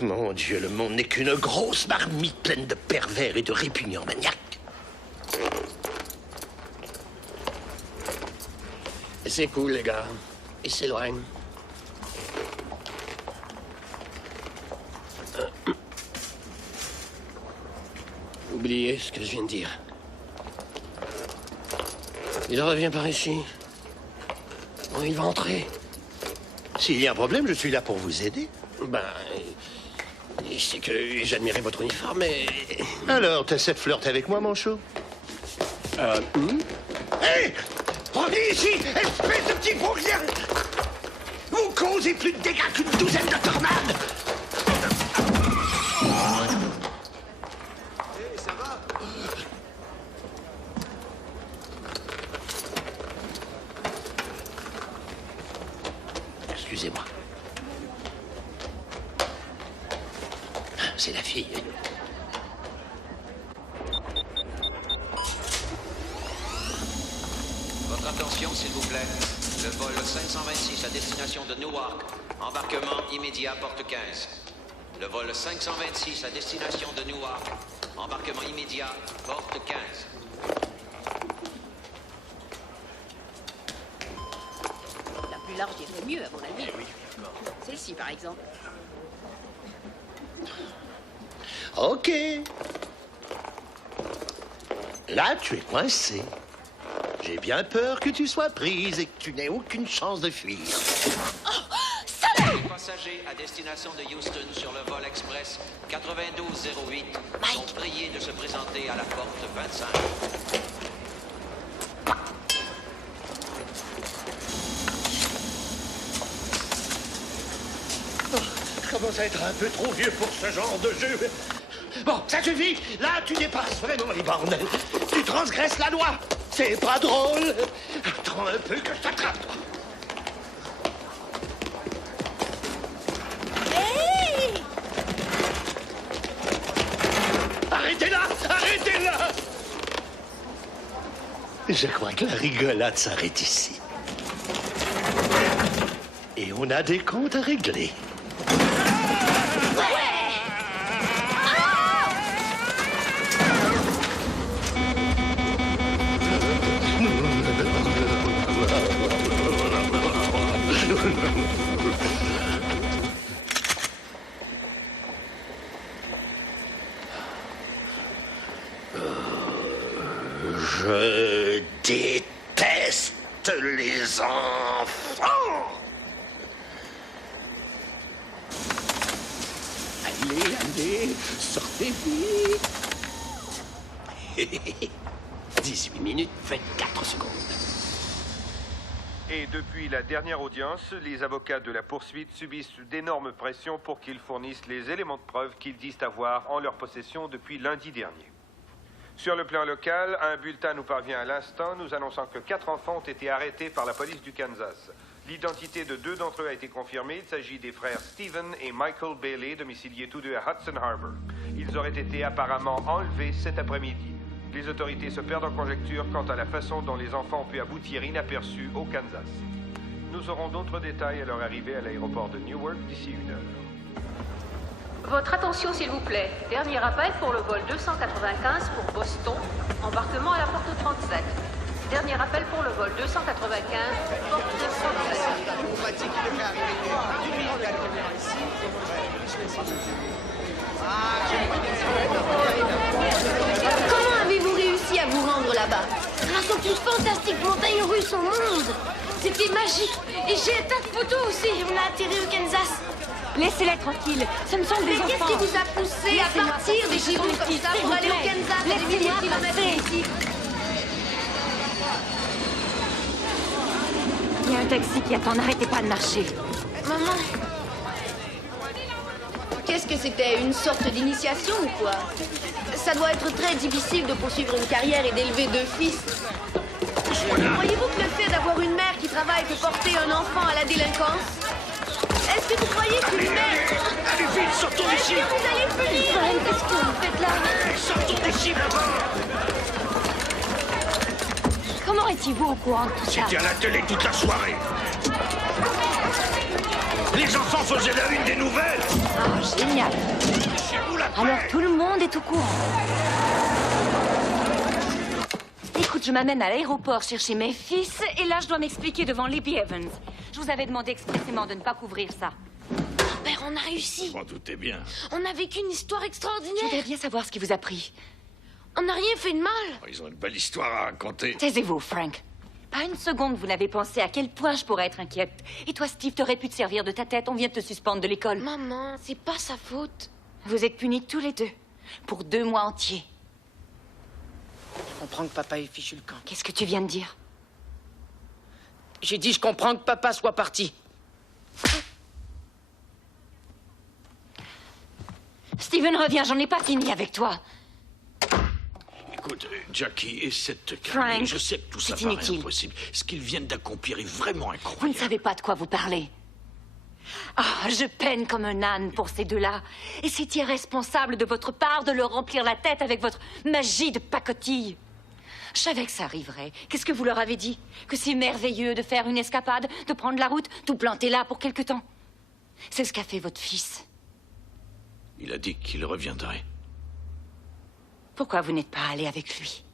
Mon Dieu, le monde n'est qu'une grosse marmite pleine de pervers et de répugnants maniaques. C'est cool, les gars. Ils s'éloignent. Oubliez ce que je viens de dire. Il revient par ici. Bon, il va entrer. S'il y a un problème, je suis là pour vous aider. Ben, c'est que j'admirais votre uniforme, et... Alors, t'essaies de flirter avec moi, manchot? Hé! Revenez ici, espèce de petit bourrien! Vous causez plus de dégâts qu'une douzaine de tornades! Ça va? Excusez-moi. C'est la fille. Votre attention, s'il vous plaît. Le vol 526 à destination de Newark. Embarquement immédiat, porte 15. Le vol 526 à destination de Newark. Embarquement immédiat, porte 15. La plus large irait mieux, à mon avis. Celle-ci, par exemple. OK. Là, tu es coincé. J'ai bien peur que tu sois prise et que tu n'aies aucune chance de fuir. Les passagers à destination de Houston sur le vol express 9208 sont priés de se présenter à la porte 25. Je commence à être un peu trop vieux pour ce genre de jeu. Bon, ça suffit. Là, tu dépasses vraiment les bornes. Tu transgresses la loi. C'est pas drôle. Attends un peu que je t'attrape, toi. Hey! Arrêtez-la! Arrêtez-la! Je crois que la rigolade s'arrête ici. Et on a des comptes à régler. Je déteste les enfants. Aïe, allez, sortez vite. 18 minutes, 24 secondes. Et depuis la dernière audience, les avocats de la poursuite subissent d'énormes pressions pour qu'ils fournissent les éléments de preuve qu'ils disent avoir en leur possession depuis lundi dernier. Sur le plan local, un bulletin nous parvient à l'instant nous annonçant que 4 enfants ont été arrêtés par la police du Kansas. L'identité de 2 d'entre eux a été confirmée. Il s'agit des frères Stephen et Michael Bailey, domiciliés tous deux à Hudson Harbor. Ils auraient été apparemment enlevés cet après-midi. Les autorités se perdent en conjecture quant à la façon dont les enfants ont pu aboutir inaperçus au Kansas. Nous aurons d'autres détails à leur arrivée à l'aéroport de Newark d'ici 1 heure. Votre attention, s'il vous plaît. Dernier appel pour le vol 295 pour Boston. Embarquement à la porte 37. Dernier appel pour le vol 295, porte 37. Comment avez-vous réussi à vous rendre là-bas? Grâce aux plus fantastiques montagnes russes au monde. C'était magique. Et j'ai un tas de photos aussi. Et on a atterri au Kansas. Laissez-les tranquilles. Ce ne sont des enfants. Mais qu'est-ce qui vous a poussé à partir des girons comme ça pour aller au Kansas à des milliers de kilomètres d'ici? Il y a un taxi qui attend, n'arrêtez pas de marcher. Maman. Qu'est-ce que c'était? Une sorte d'initiation ou quoi? Ça doit être très difficile de poursuivre une carrière et d'élever 2 fils. Croyez-vous que le fait d'avoir une mère qui travaille peut porter un enfant à la délinquance? Est-ce que vous croyez qu'une mère... Allez vite, sortons d'ici! Est-ce que vous allez finir? Qu'est-ce que vous faites là? Sortons d'ici, d'abord! Comment étiez-vous au courant de tout ça? C'était à la télé toute la soirée. Les enfants faisaient la une des nouvelles. Ah, génial. Alors tout le monde est au courant. Écoute, je m'amène à l'aéroport chercher mes fils et là je dois m'expliquer devant Libby Evans. Je vous avais demandé expressément de ne pas couvrir ça. Père, on a réussi. Je m'en doutais bien. On a vécu une histoire extraordinaire. Je voudrais bien savoir ce qui vous a pris. On n'a rien fait de mal. Oh, ils ont une belle histoire à raconter. Taisez-vous, Frank. Pas une seconde, vous n'avez pensé à quel point je pourrais être inquiète. Et toi, Steve, t'aurais pu te servir de ta tête. On vient de te suspendre de l'école. Maman, c'est pas sa faute. Vous êtes punis tous les deux. Pour 2 mois entiers. Je comprends que papa ait fichu le camp. Qu'est-ce que tu viens de dire? J'ai dit je comprends que papa soit parti. Steven, reviens, j'en ai pas fini avec toi. Écoute, Jackie, essaie de te Frank, calmer. Je sais que tout ça c'est paraît inutile. impossible. Ce qu'ils viennent d'accomplir est vraiment Vous incroyable. ne savez pas de quoi vous parlez. Ah, je peine comme un âne pour ces deux-là. Et c'est irresponsable de votre part de leur remplir la tête avec votre magie de pacotille. Je savais que ça arriverait. Qu'est-ce que vous leur avez dit? Que c'est merveilleux de faire une escapade, de prendre la route, tout planter là pour quelque temps. C'est ce qu'a fait votre fils. Il a dit qu'il reviendrait. Pourquoi vous n'êtes pas allé avec lui?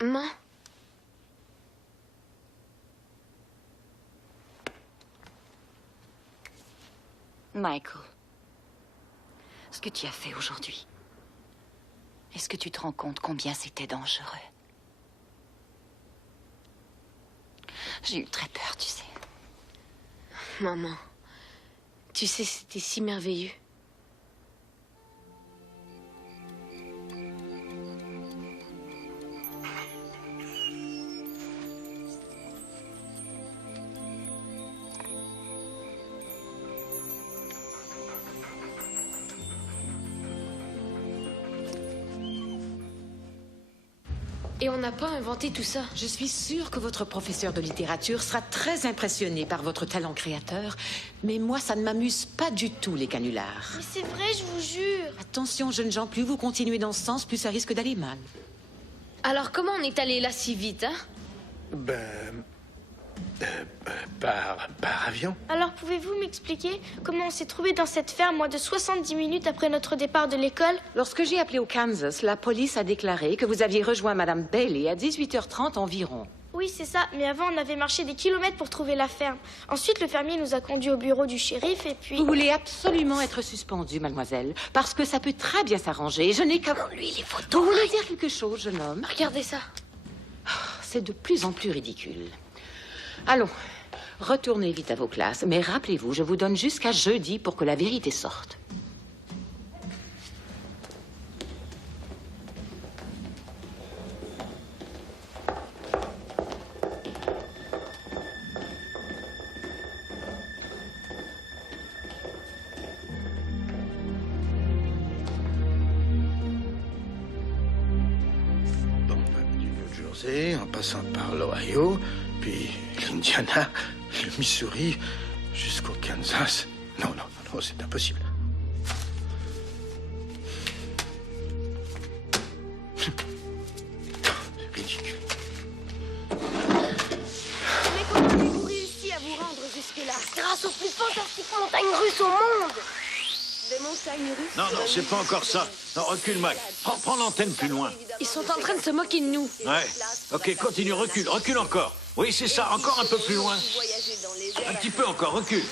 Maman. Michael, ce que tu as fait aujourd'hui, est-ce que tu te rends compte combien c'était dangereux? J'ai eu très peur, tu sais. Maman, tu sais, c'était si merveilleux. Et on n'a pas inventé tout ça. Je suis sûre que votre professeur de littérature sera très impressionné par votre talent créateur, mais moi, ça ne m'amuse pas du tout, les canulars. Mais c'est vrai, je vous jure. Attention, jeunes gens, plus vous continuez dans ce sens, plus ça risque d'aller mal. Alors comment on est allé là si vite, hein? Ben... Par avion? Alors pouvez-vous m'expliquer comment on s'est trouvé dans cette ferme moins de 70 minutes après notre départ de l'école? Lorsque j'ai appelé au Kansas, la police a déclaré que vous aviez rejoint Madame Bailey à 18h30 environ. Oui, c'est ça, mais avant on avait marché des kilomètres pour trouver la ferme. Ensuite, le fermier nous a conduits au bureau du shérif et puis... Vous voulez absolument être suspendue, mademoiselle, parce que ça peut très bien s'arranger. Je n'ai qu'à... Lui, les photos. Vous voulez dire quelque chose, jeune homme? Regardez ça. C'est de plus en plus ridicule. Allons, retournez vite à vos classes, mais rappelez-vous, je vous donne jusqu'à jeudi pour que la vérité sorte. En passant par l'Ohio, puis l'Indiana, le Missouri, jusqu'au Kansas. Non, c'est impossible. C'est ridicule. Mais comment avez-vous réussi à vous rendre jusque-là? Grâce aux plus fantastiques montagnes russes au monde. Des montagnes russes? Non, c'est pas encore ça. Non, recule, Mac. Prends l'antenne plus loin. Ils sont en train de se moquer de nous. Ouais. Ok, continue, recule encore. Oui, c'est ça, encore un peu plus loin. Un petit peu encore, recule.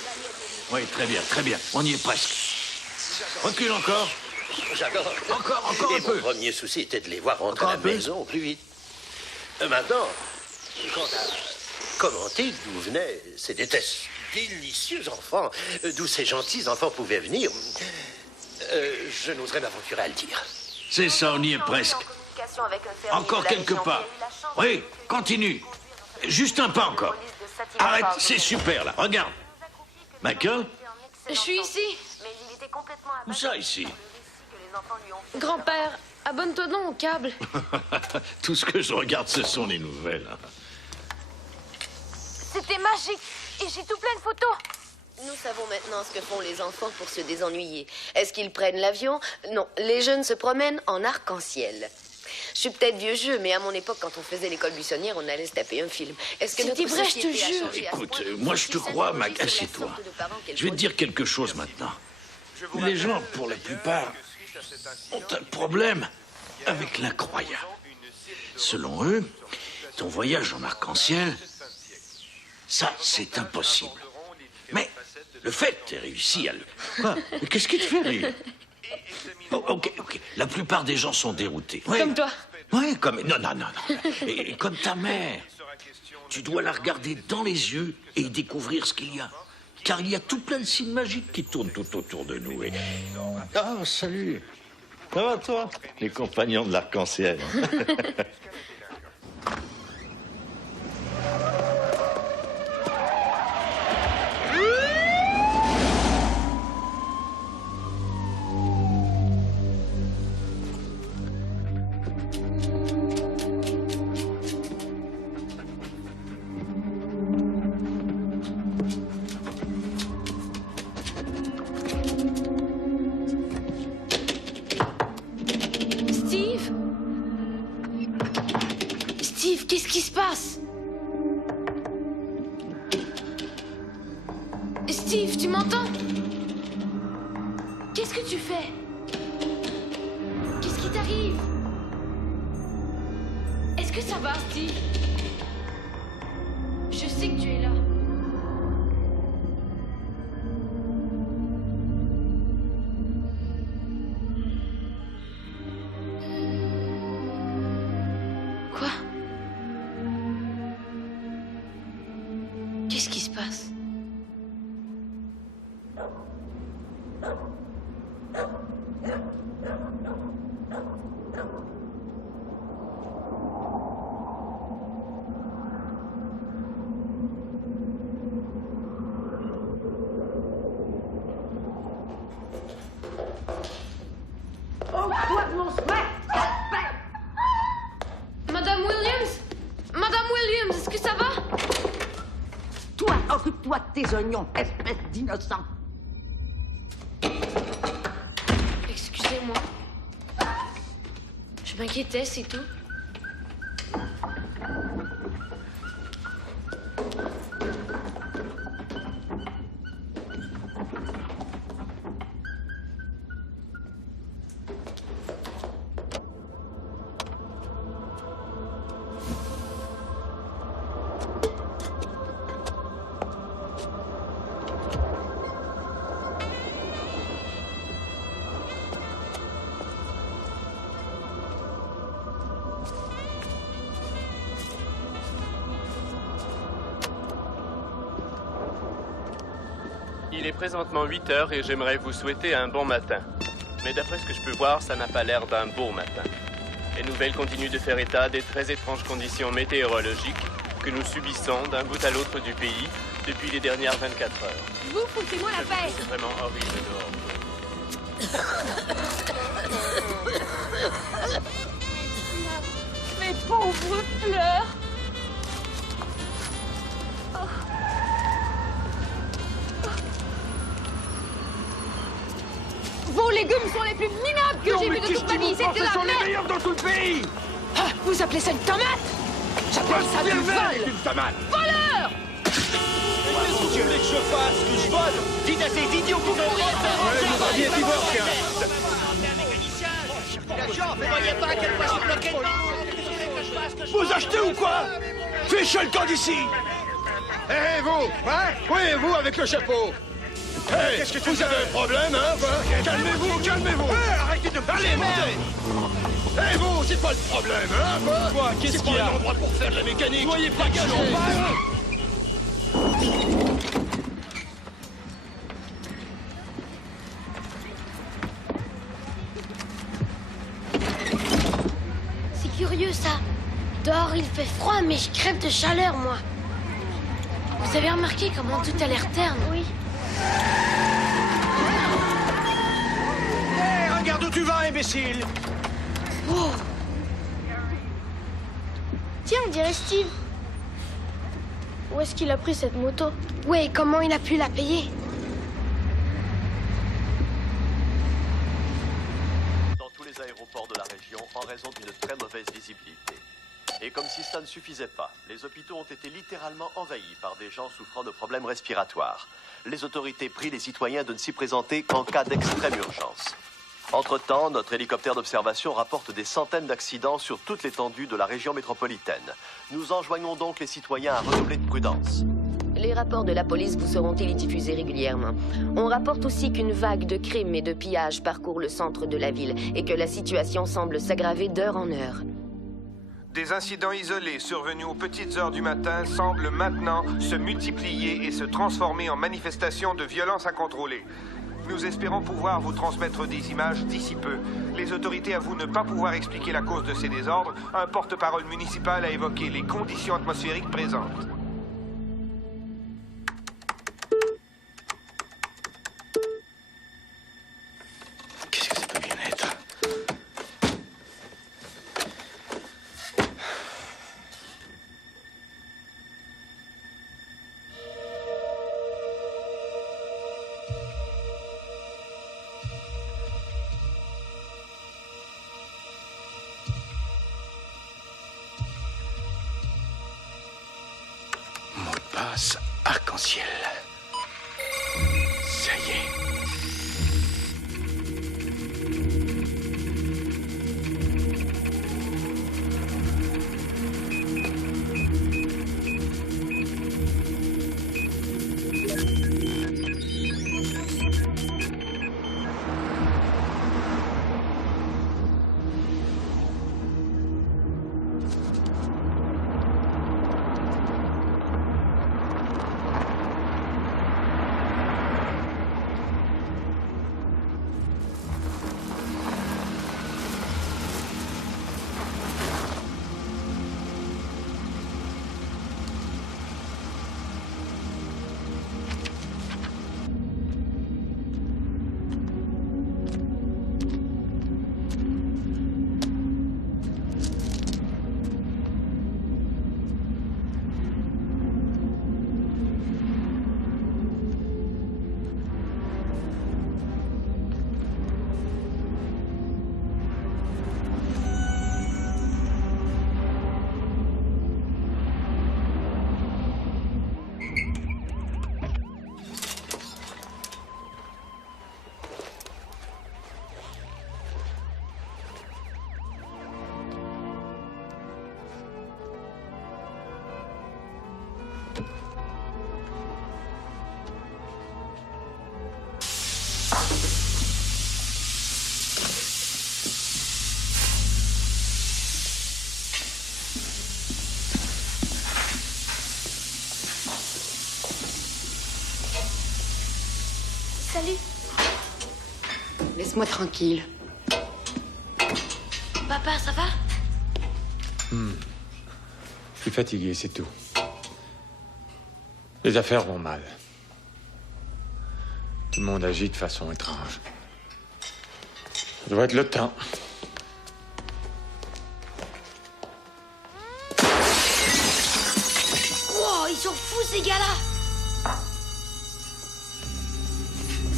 Oui, très bien. On y est presque. Recule encore. J'adore. Encore Et un peu. mon premier souci était de les voir rentrer à la maison au plus vite. Maintenant, quant à commenter d'où venaient ces délicieux enfants, d'où ces gentils enfants pouvaient venir, je n'oserais m'aventurer à le dire. C'est ça, on y est presque. Encore quelques pas. Oui, continue. Juste un pas encore. Arrête, c'est super là, regarde. Michael? Je suis ici. Où ça, ici? Grand-père, abonne-toi donc au câble. Tout ce que je regarde, ce sont les nouvelles. C'était magique. Et j'ai tout plein de photos. Nous savons maintenant ce que font les enfants pour se désennuyer. Est-ce qu'ils prennent l'avion? Non, les jeunes se promènent en arc-en-ciel. Je suis peut-être vieux jeu, mais à mon époque, quand on faisait l'école buissonnière, on allait se taper un film. Est-ce que C'était notre vrai, je te société a jure. changé à ce Écoute, point? moi je te crois, Mac, assieds-toi. Je vais te dire quelque chose maintenant. Les gens, pour la plupart, ont un problème avec l'incroyable. Selon eux, ton voyage en arc-en-ciel, ça, c'est impossible. Mais le fait que tu aies réussi à le... Quoi? Mais qu'est-ce qui te fait rire? Oh, ok. La plupart des gens sont déroutés. Ouais. Comme toi. Oui, comme... Non. Et comme ta mère. Tu dois la regarder dans les yeux et y découvrir ce qu'il y a. Car il y a tout plein de signes magiques qui tournent tout autour de nous. Et... Ah, salut. Ça va, toi? Les compagnons de l'arc-en-ciel. Steve, qu'est-ce qui se passe? Steve, tu m'entends? Qu'est-ce que tu fais? Qu'est-ce qui t'arrive? Est-ce que ça va, Steve? Je sais que tu es là. Quoi? Qu'est-ce qui se passe? Madame Williams? Madame Williams, est-ce que ça va? Toi, occupe-toi de tes oignons, espèce d'innocent. Excusez-moi. Je m'inquiétais, c'est tout. Il est présentement 8 heures et j'aimerais vous souhaiter un bon matin. Mais d'après ce que je peux voir, ça n'a pas l'air d'un beau matin. Les nouvelles continuent de faire état des très étranges conditions météorologiques que nous subissons d'un bout à l'autre du pays depuis les dernières 24 heures. Vous foutez-moi la paix! C'est vraiment horrible dehors. Mes pauvres fleurs! Vos légumes sont les plus minables que j'ai vus de toute ma vie! C'est de la sont les merde! meilleurs dans tout le pays! Ah, vous appelez ça une tomate? J'appelle ça du vol! Une tomate! Voleur! Qu'est-ce que tu voulais que je fasse? Que je vole? Dites à ces idiots qui sont Viens, Tibor, tiens. Vous achetez ou quoi? Fichez le camp d'ici! Hé, vous! Hein? Oui, vous, avec le chapeau! Hé, Qu'est-ce que tu vous veux? avez un problème, hein? Calmez-vous, calmez-vous! Arrêtez de me Allez, montez! Hé, vous, c'est pas le problème, hein? Quoi? Qu'est-ce qu'il y a? C'est pas un endroit pour faire de la mécanique! Voyez pas que Dégagez. j'en parle! C'est curieux ça. Dehors il fait froid, mais je crève de chaleur, moi. Vous avez remarqué comment tout a l'air terne? Oui. Hé, regarde où tu vas, imbécile! Oh. Tiens, on dirait Steve. Où est-ce qu'il a pris cette moto? Ouais, comment il a pu la payer? Dans tous les aéroports de la région en raison d'une très mauvaise visibilité. Et comme si cela ne suffisait pas, les hôpitaux ont été littéralement envahis par des gens souffrant de problèmes respiratoires. Les autorités prient les citoyens de ne s'y présenter qu'en cas d'extrême urgence. Entre-temps, notre hélicoptère d'observation rapporte des centaines d'accidents sur toute l'étendue de la région métropolitaine. Nous enjoignons donc les citoyens à redoubler de prudence. Les rapports de la police vous seront télédiffusés régulièrement. On rapporte aussi qu'une vague de crimes et de pillages parcourt le centre de la ville et que la situation semble s'aggraver d'heure en heure. Des incidents isolés survenus aux petites heures du matin semblent maintenant se multiplier et se transformer en manifestations de violence incontrôlée. Nous espérons pouvoir vous transmettre des images d'ici peu. Les autorités avouent ne pas pouvoir expliquer la cause de ces désordres. Un porte-parole municipal a évoqué les conditions atmosphériques présentes. Qu'est-ce que ça peut bien être? Mot de passe arc-en-ciel. Ça y est. Salut. Laisse-moi tranquille. Papa, ça va? Je suis fatigué, c'est tout. Les affaires vont mal. Tout le monde agit de façon étrange. Ça doit être le temps. Wow, ils sont fous ces gars-là.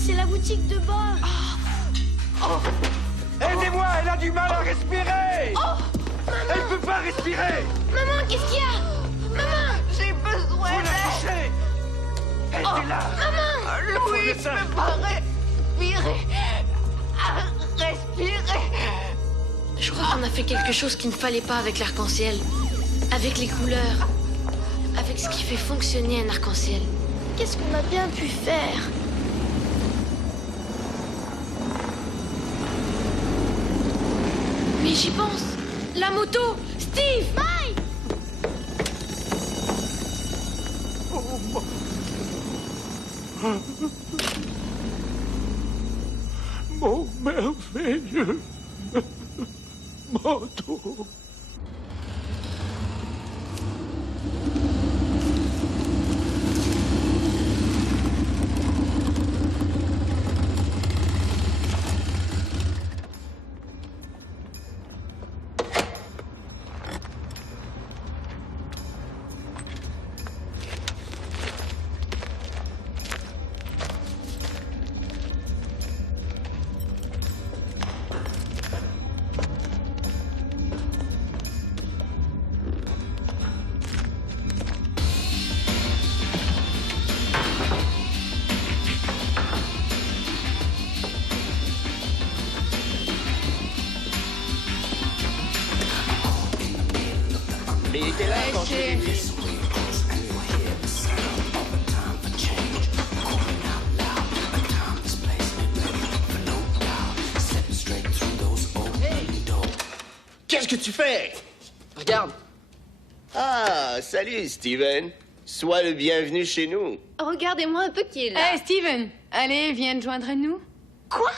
C'est la boutique de Bob. Aidez-moi, elle a du mal à respirer. Elle peut pas respirer. Maman, qu'est-ce qu'il y a? Maman, j'ai besoin Faut la toucher. Elle est là. Maman, Louis, je peux pas respirer. Respirer. Je crois qu'on a fait quelque chose qu'il ne fallait pas avec l'arc-en-ciel. Avec les couleurs. Avec ce qui fait fonctionner un arc-en-ciel. qu'est-ce qu'on a bien pu faire? Mais j'y pense. La moto, Steve, Mike. Mon merveilleux manteau. Mais il était là quand je l'ai vu. Qu'est-ce que tu fais? Regarde. Ah, salut, Steven. Sois le bienvenu chez nous. Regardez-moi un peu qui est là. Hey, Steven, allez, viens te joindre à nous. Quoi?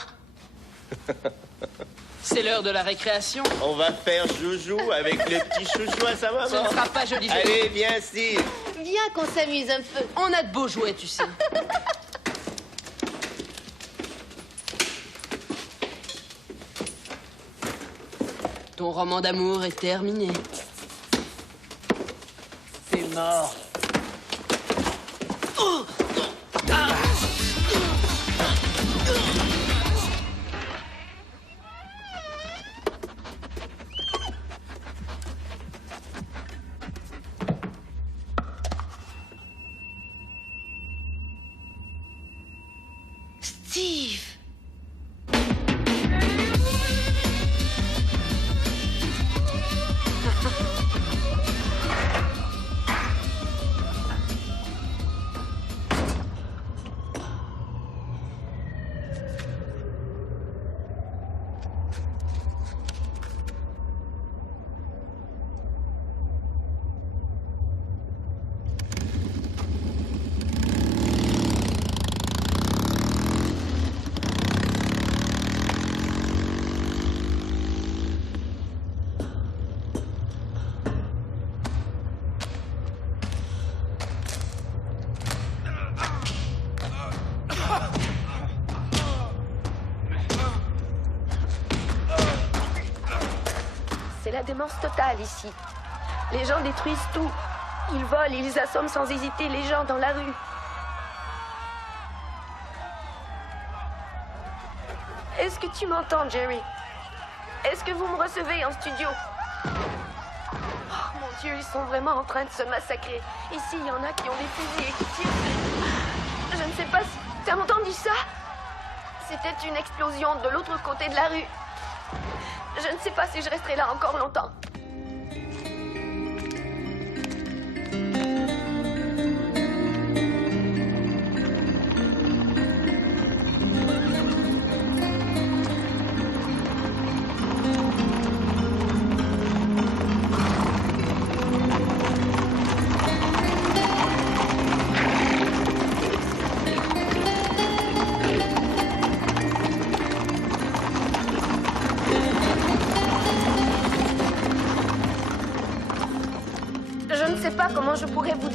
C'est l'heure de la récréation. On va faire joujou avec le petit chouchou à sa maman. Ce ne sera pas joli. Allez, viens, Steve. Viens qu'on s'amuse un peu. On a de beaux jouets, tu sais. Ton roman d'amour est terminé. C'est mort. Oh! Ah! Steve. C'est la démence totale ici. Les gens détruisent tout. Ils volent et ils assomment sans hésiter les gens dans la rue. Est-ce que tu m'entends, Jerry? Est-ce que vous me recevez en studio? Oh mon Dieu, ils sont vraiment en train de se massacrer. Ici, il y en a qui ont des fusils et qui tirent. Je ne sais pas si... T'as entendu ça? C'était une explosion de l'autre côté de la rue. Je ne sais pas si je resterai là encore longtemps.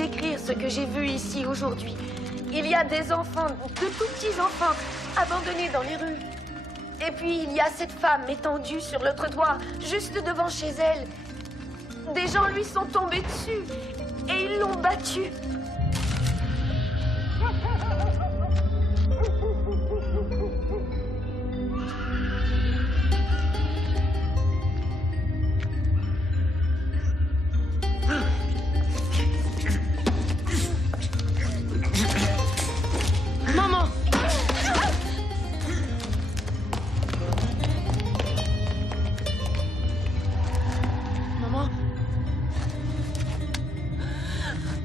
décrire ce que j'ai vu ici aujourd'hui. Il y a des enfants, de tout petits enfants, abandonnés dans les rues. Et puis, il y a cette femme étendue sur le trottoir, juste devant chez elle. Des gens lui sont tombés dessus et ils l'ont battue. Maman! Maman?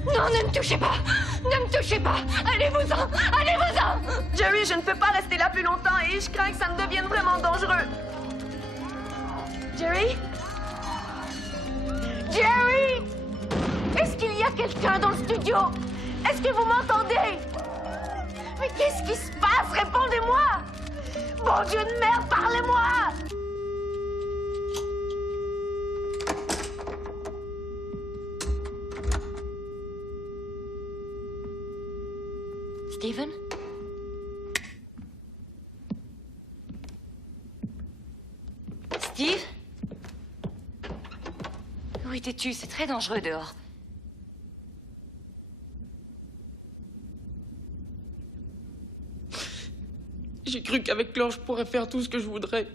Non, ne me touchez pas! Ne me touchez pas! Allez-vous-en! Allez-vous-en! Jerry, je ne peux pas rester là plus longtemps et je crains que ça ne devienne vraiment dangereux. Jerry? Jerry! Est-ce qu'il y a quelqu'un dans le studio? Est-ce que vous m'entendez? Mais qu'est-ce qui se passe? Répondez-moi! Bon Dieu de merde, parlez-moi! Steven? Steve? Où étais-tu? C'est très dangereux dehors. J'ai cru qu'avec Laure, je pourrais faire tout ce que je voudrais.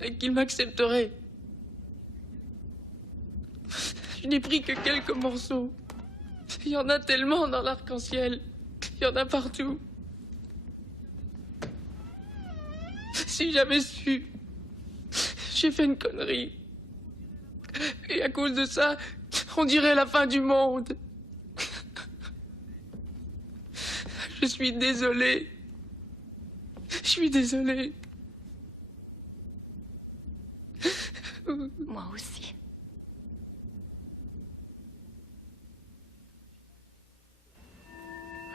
Et qu'il m'accepterait. Je n'ai pris que quelques morceaux. Il y en a tellement dans l'arc-en-ciel. Il y en a partout. Si j'avais su, j'ai fait une connerie. Et à cause de ça, on dirait la fin du monde. Je suis désolé. Je suis désolé. Moi aussi.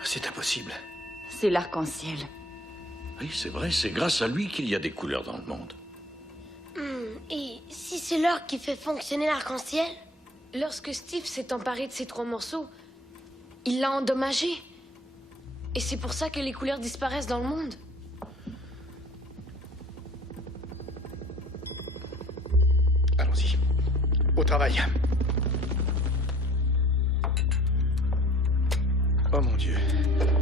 C'est impossible. C'est l'arc-en-ciel. Oui, c'est vrai, c'est grâce à lui qu'il y a des couleurs dans le monde. Et si c'est l'or qui fait fonctionner l'arc-en-ciel? Lorsque Steve s'est emparé de ces 3 morceaux, il l'a endommagé. Et c'est pour ça que les couleurs disparaissent dans le monde. Allons-y. Au travail. Oh mon Dieu.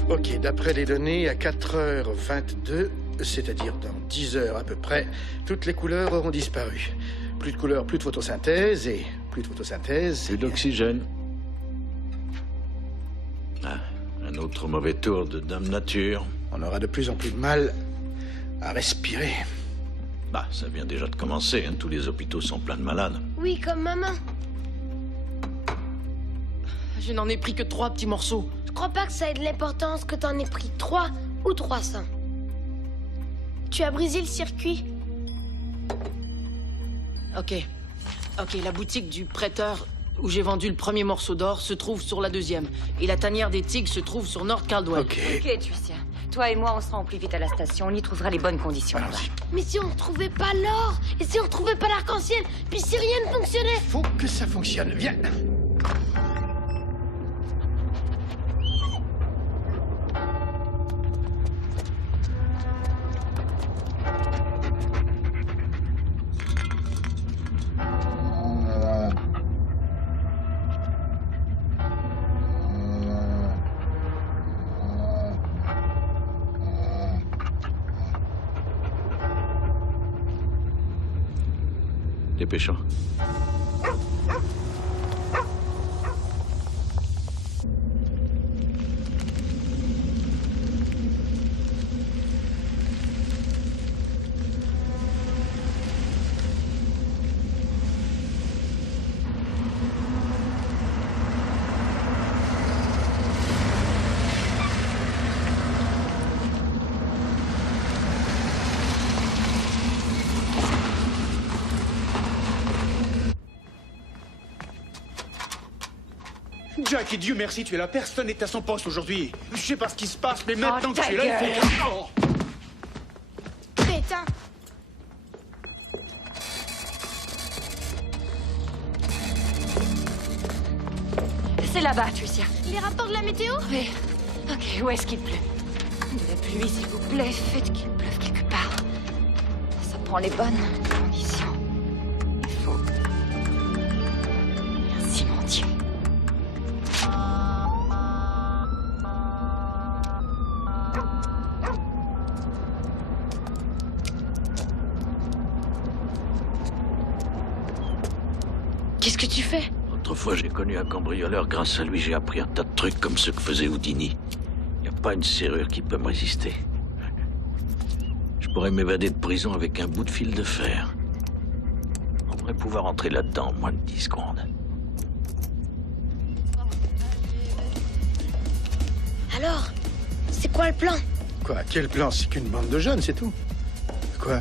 Ok, d'après les données, à 4h22, c'est-à-dire dans 10 heures à peu près, toutes les couleurs auront disparu. Plus de couleurs, plus de photosynthèse, et plus de photosynthèse... Plus d'oxygène. Ah, un autre mauvais tour de Dame Nature. On aura de plus en plus de mal à respirer. Bah, ça vient déjà de commencer, hein. Tous les hôpitaux sont pleins de malades. Oui, comme maman. Je n'en ai pris que 3 petits morceaux. Je crois pas que ça ait de l'importance que t'en aies pris 3 ou 300. Tu as brisé le circuit. Ok, la boutique du prêteur où j'ai vendu le premier morceau d'or se trouve sur la 2e. Et la tanière des tigres se trouve sur North Caldwell. Ok, Tricia. Toi et moi, on se rend au plus vite à la station. On y trouvera les bonnes conditions. Mais si on ne trouvait pas l'or, et si on ne trouvait pas l'arc-en-ciel, puis si rien ne fonctionnait... Faut que ça fonctionne, viens. Dépêchons. Jack, et Dieu merci, tu es là. Personne n'est à son poste aujourd'hui. Je sais pas ce qui se passe, mais maintenant que ta tu es là, il gueule. faut... Oh. Crétin. C'est là-bas, Tricia. Les rapports de la météo? Oui. Ok, où est-ce qu'il pleut? De la pluie, s'il vous plaît. Faites qu'il pleuve quelque part. Ça prend les bonnes conditions. Il faut... Merci, mon Dieu. Qu'est-ce que tu fais? Autrefois, j'ai connu un cambrioleur. Grâce à lui, j'ai appris un tas de trucs comme ceux que faisait Houdini. Y a pas une serrure qui peut me résister. Je pourrais m'évader de prison avec un bout de fil de fer. On devrait pouvoir entrer là-dedans en moins de 10 secondes. Alors, c'est quoi le plan? Quoi? Quel plan? C'est qu'une bande de jeunes, c'est tout. Quoi?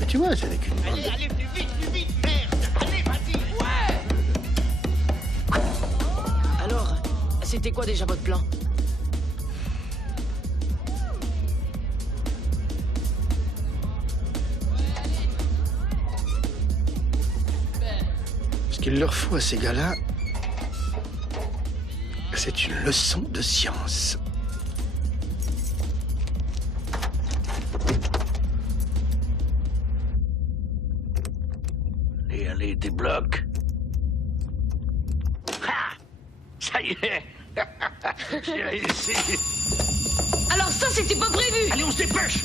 Mais tu vois, ce n'est qu'une bande. Allez, plus vite, merde! Allez, vas-y! Ouais! Alors, c'était quoi déjà votre plan? Ce qu'il leur faut à ces gars-là, c'est une leçon de science. Allez, débloque. Ah! Ça y est! J'ai réussi! Alors ça, c'était pas prévu! Allez, on se dépêche!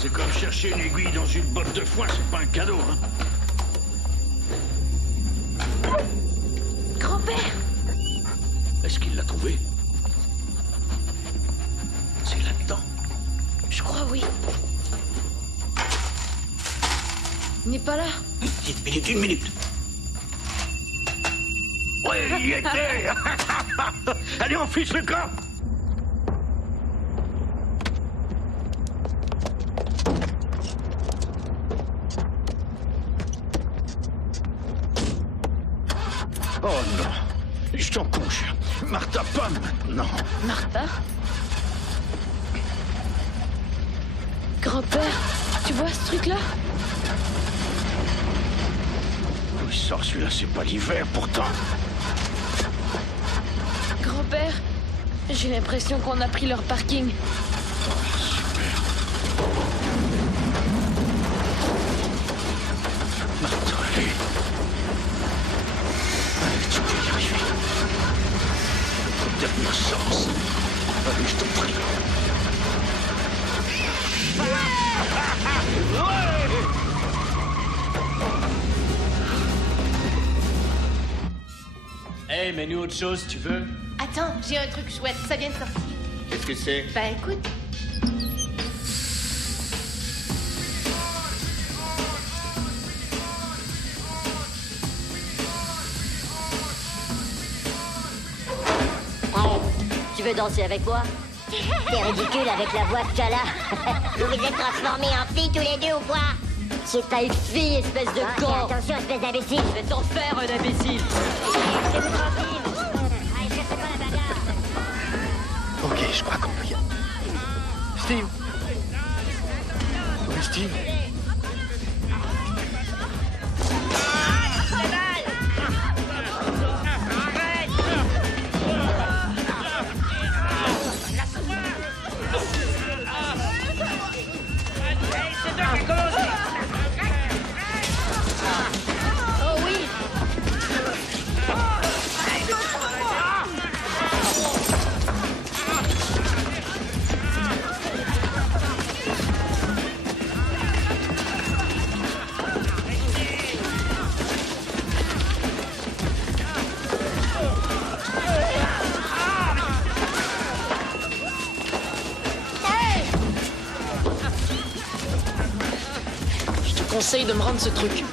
C'est comme chercher une aiguille dans une botte de foin, c'est pas un cadeau, hein. Grand-père! Est-ce qu'il l'a trouvé? C'est là-dedans. Je crois oui. Il n'est pas là. Une minute. Ouais, il y était! Allez, on fiche le camp! Oh non, je t'en conjure. Martha, pas maintenant. Martha? Grand-père, tu vois ce truc-là? D'où il sort celui-là? C'est pas l'hiver pourtant. Grand-père, j'ai l'impression qu'on a pris leur parking. Martha, allez. Tu peux y arriver. Dernière chance. Allez, je t'en prie. Hey, mets-nous autre chose, tu veux? Attends, j'ai un truc chouette, ça vient de sortir. Qu'est-ce que c'est? Ben écoute. Tu veux danser avec moi? T'es ridicule avec la voix que t'as là. Vous vous êtes transformés en filles tous les deux ou quoi? C'est ta fille, espèce de con. Attention, espèce d'imbécile. Je vais t'en faire, un imbécile. Ok, je crois qu'on peut y aller. Steve? Oui, Steve? Oh oui! Je te conseille de me rendre ce truc.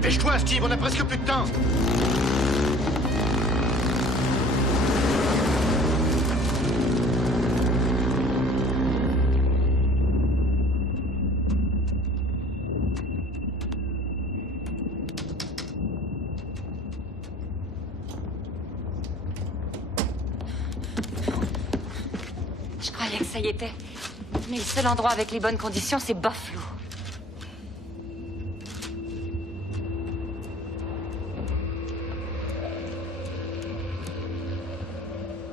Dépêche-toi, Steve, on a presque plus de temps. Je croyais que ça y était. Mais le seul endroit avec les bonnes conditions, c'est Buffalo.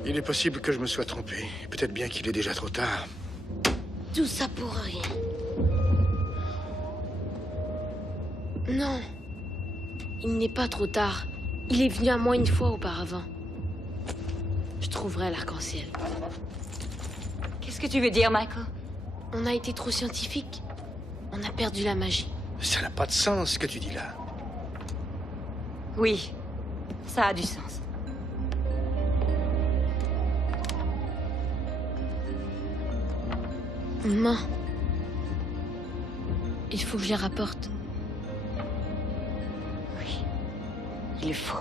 Il est possible que je me sois trompé. Peut-être bien qu'il est déjà trop tard. Tout ça pour rien. Non. Il n'est pas trop tard. Il est venu à moi une fois auparavant. Je trouverai l'arc-en-ciel. Qu'est-ce que tu veux dire, Michael? On a été trop scientifique. On a perdu la magie. Ça n'a pas de sens, ce que tu dis là. Oui, ça a du sens. Non. Il faut que je les rapporte. Oui, il faut.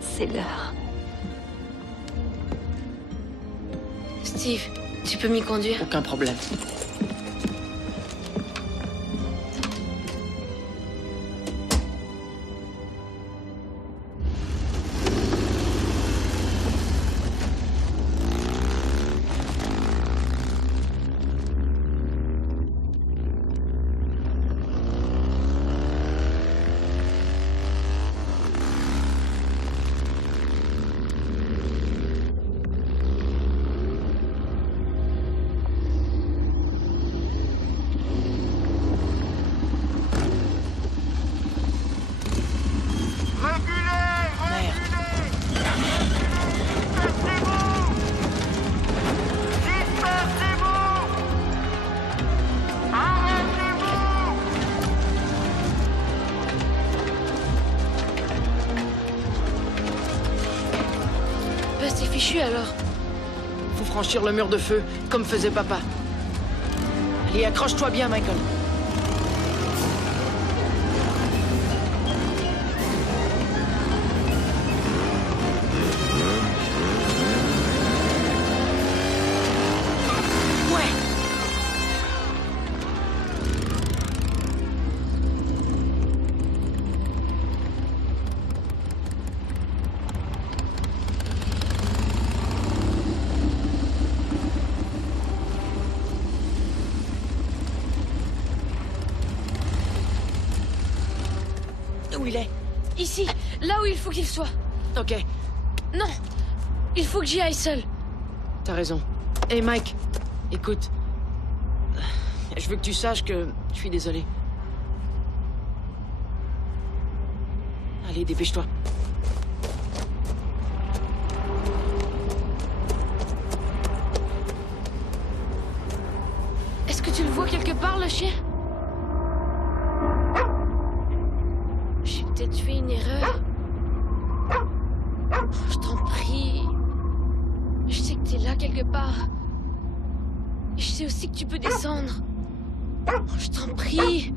C'est l'heure. Steve, tu peux m'y conduire? Aucun problème. C'est fichu alors. Faut franchir le mur de feu, comme faisait papa. Allez, accroche-toi bien, Michael. Où il est? Ici, là où il faut qu'il soit. Ok. Non, il faut que j'y aille seul. T'as raison. Hey Mike, écoute. Je veux que tu saches que je suis désolé. Allez, dépêche-toi. Est-ce que tu le vois quelque part, le chien? J'ai peut-être fait une erreur. Je t'en prie. Je sais que t'es là quelque part. Et je sais aussi que tu peux descendre. Je t'en prie.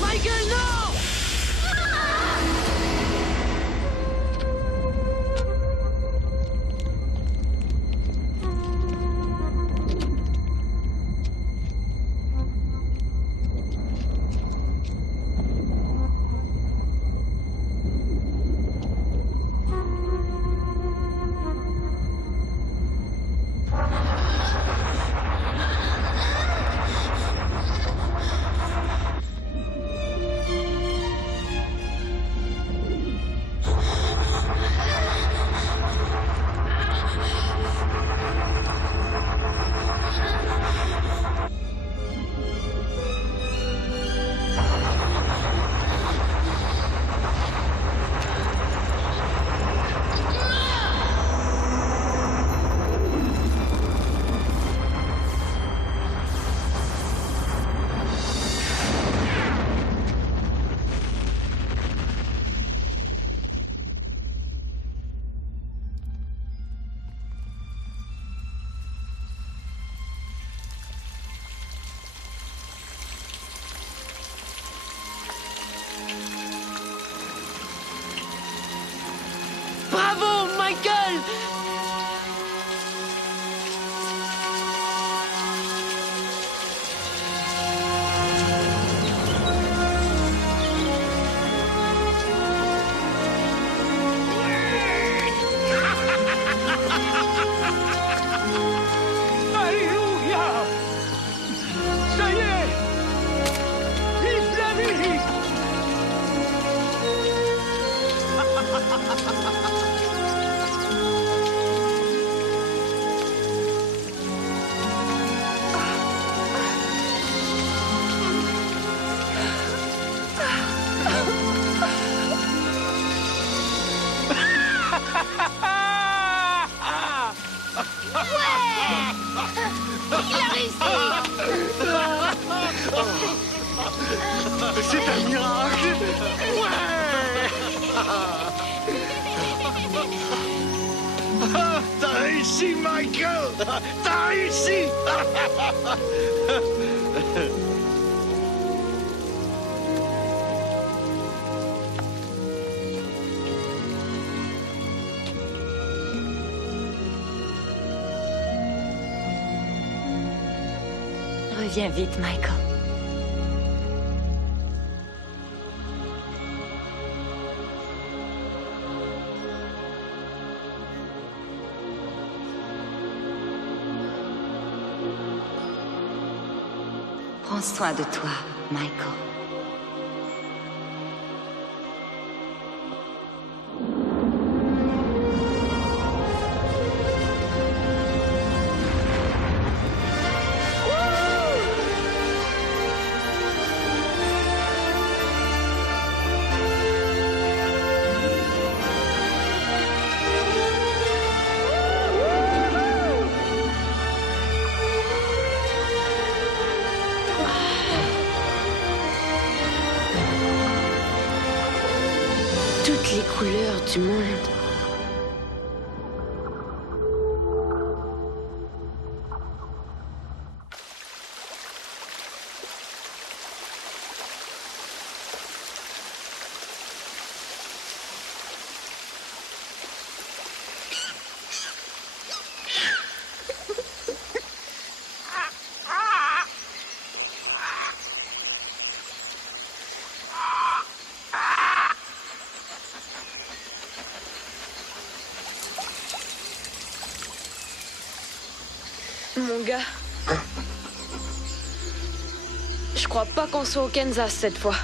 Michael, non! Alléluia! Ça y est! Vive la vie! C'est un miracle! T'as réussi, Michael! T'as réussi! Reviens vite, Michael. Prends soin de toi, Michael. Toutes les couleurs du monde. Mon gars, je crois pas qu'on soit au Kansas cette fois.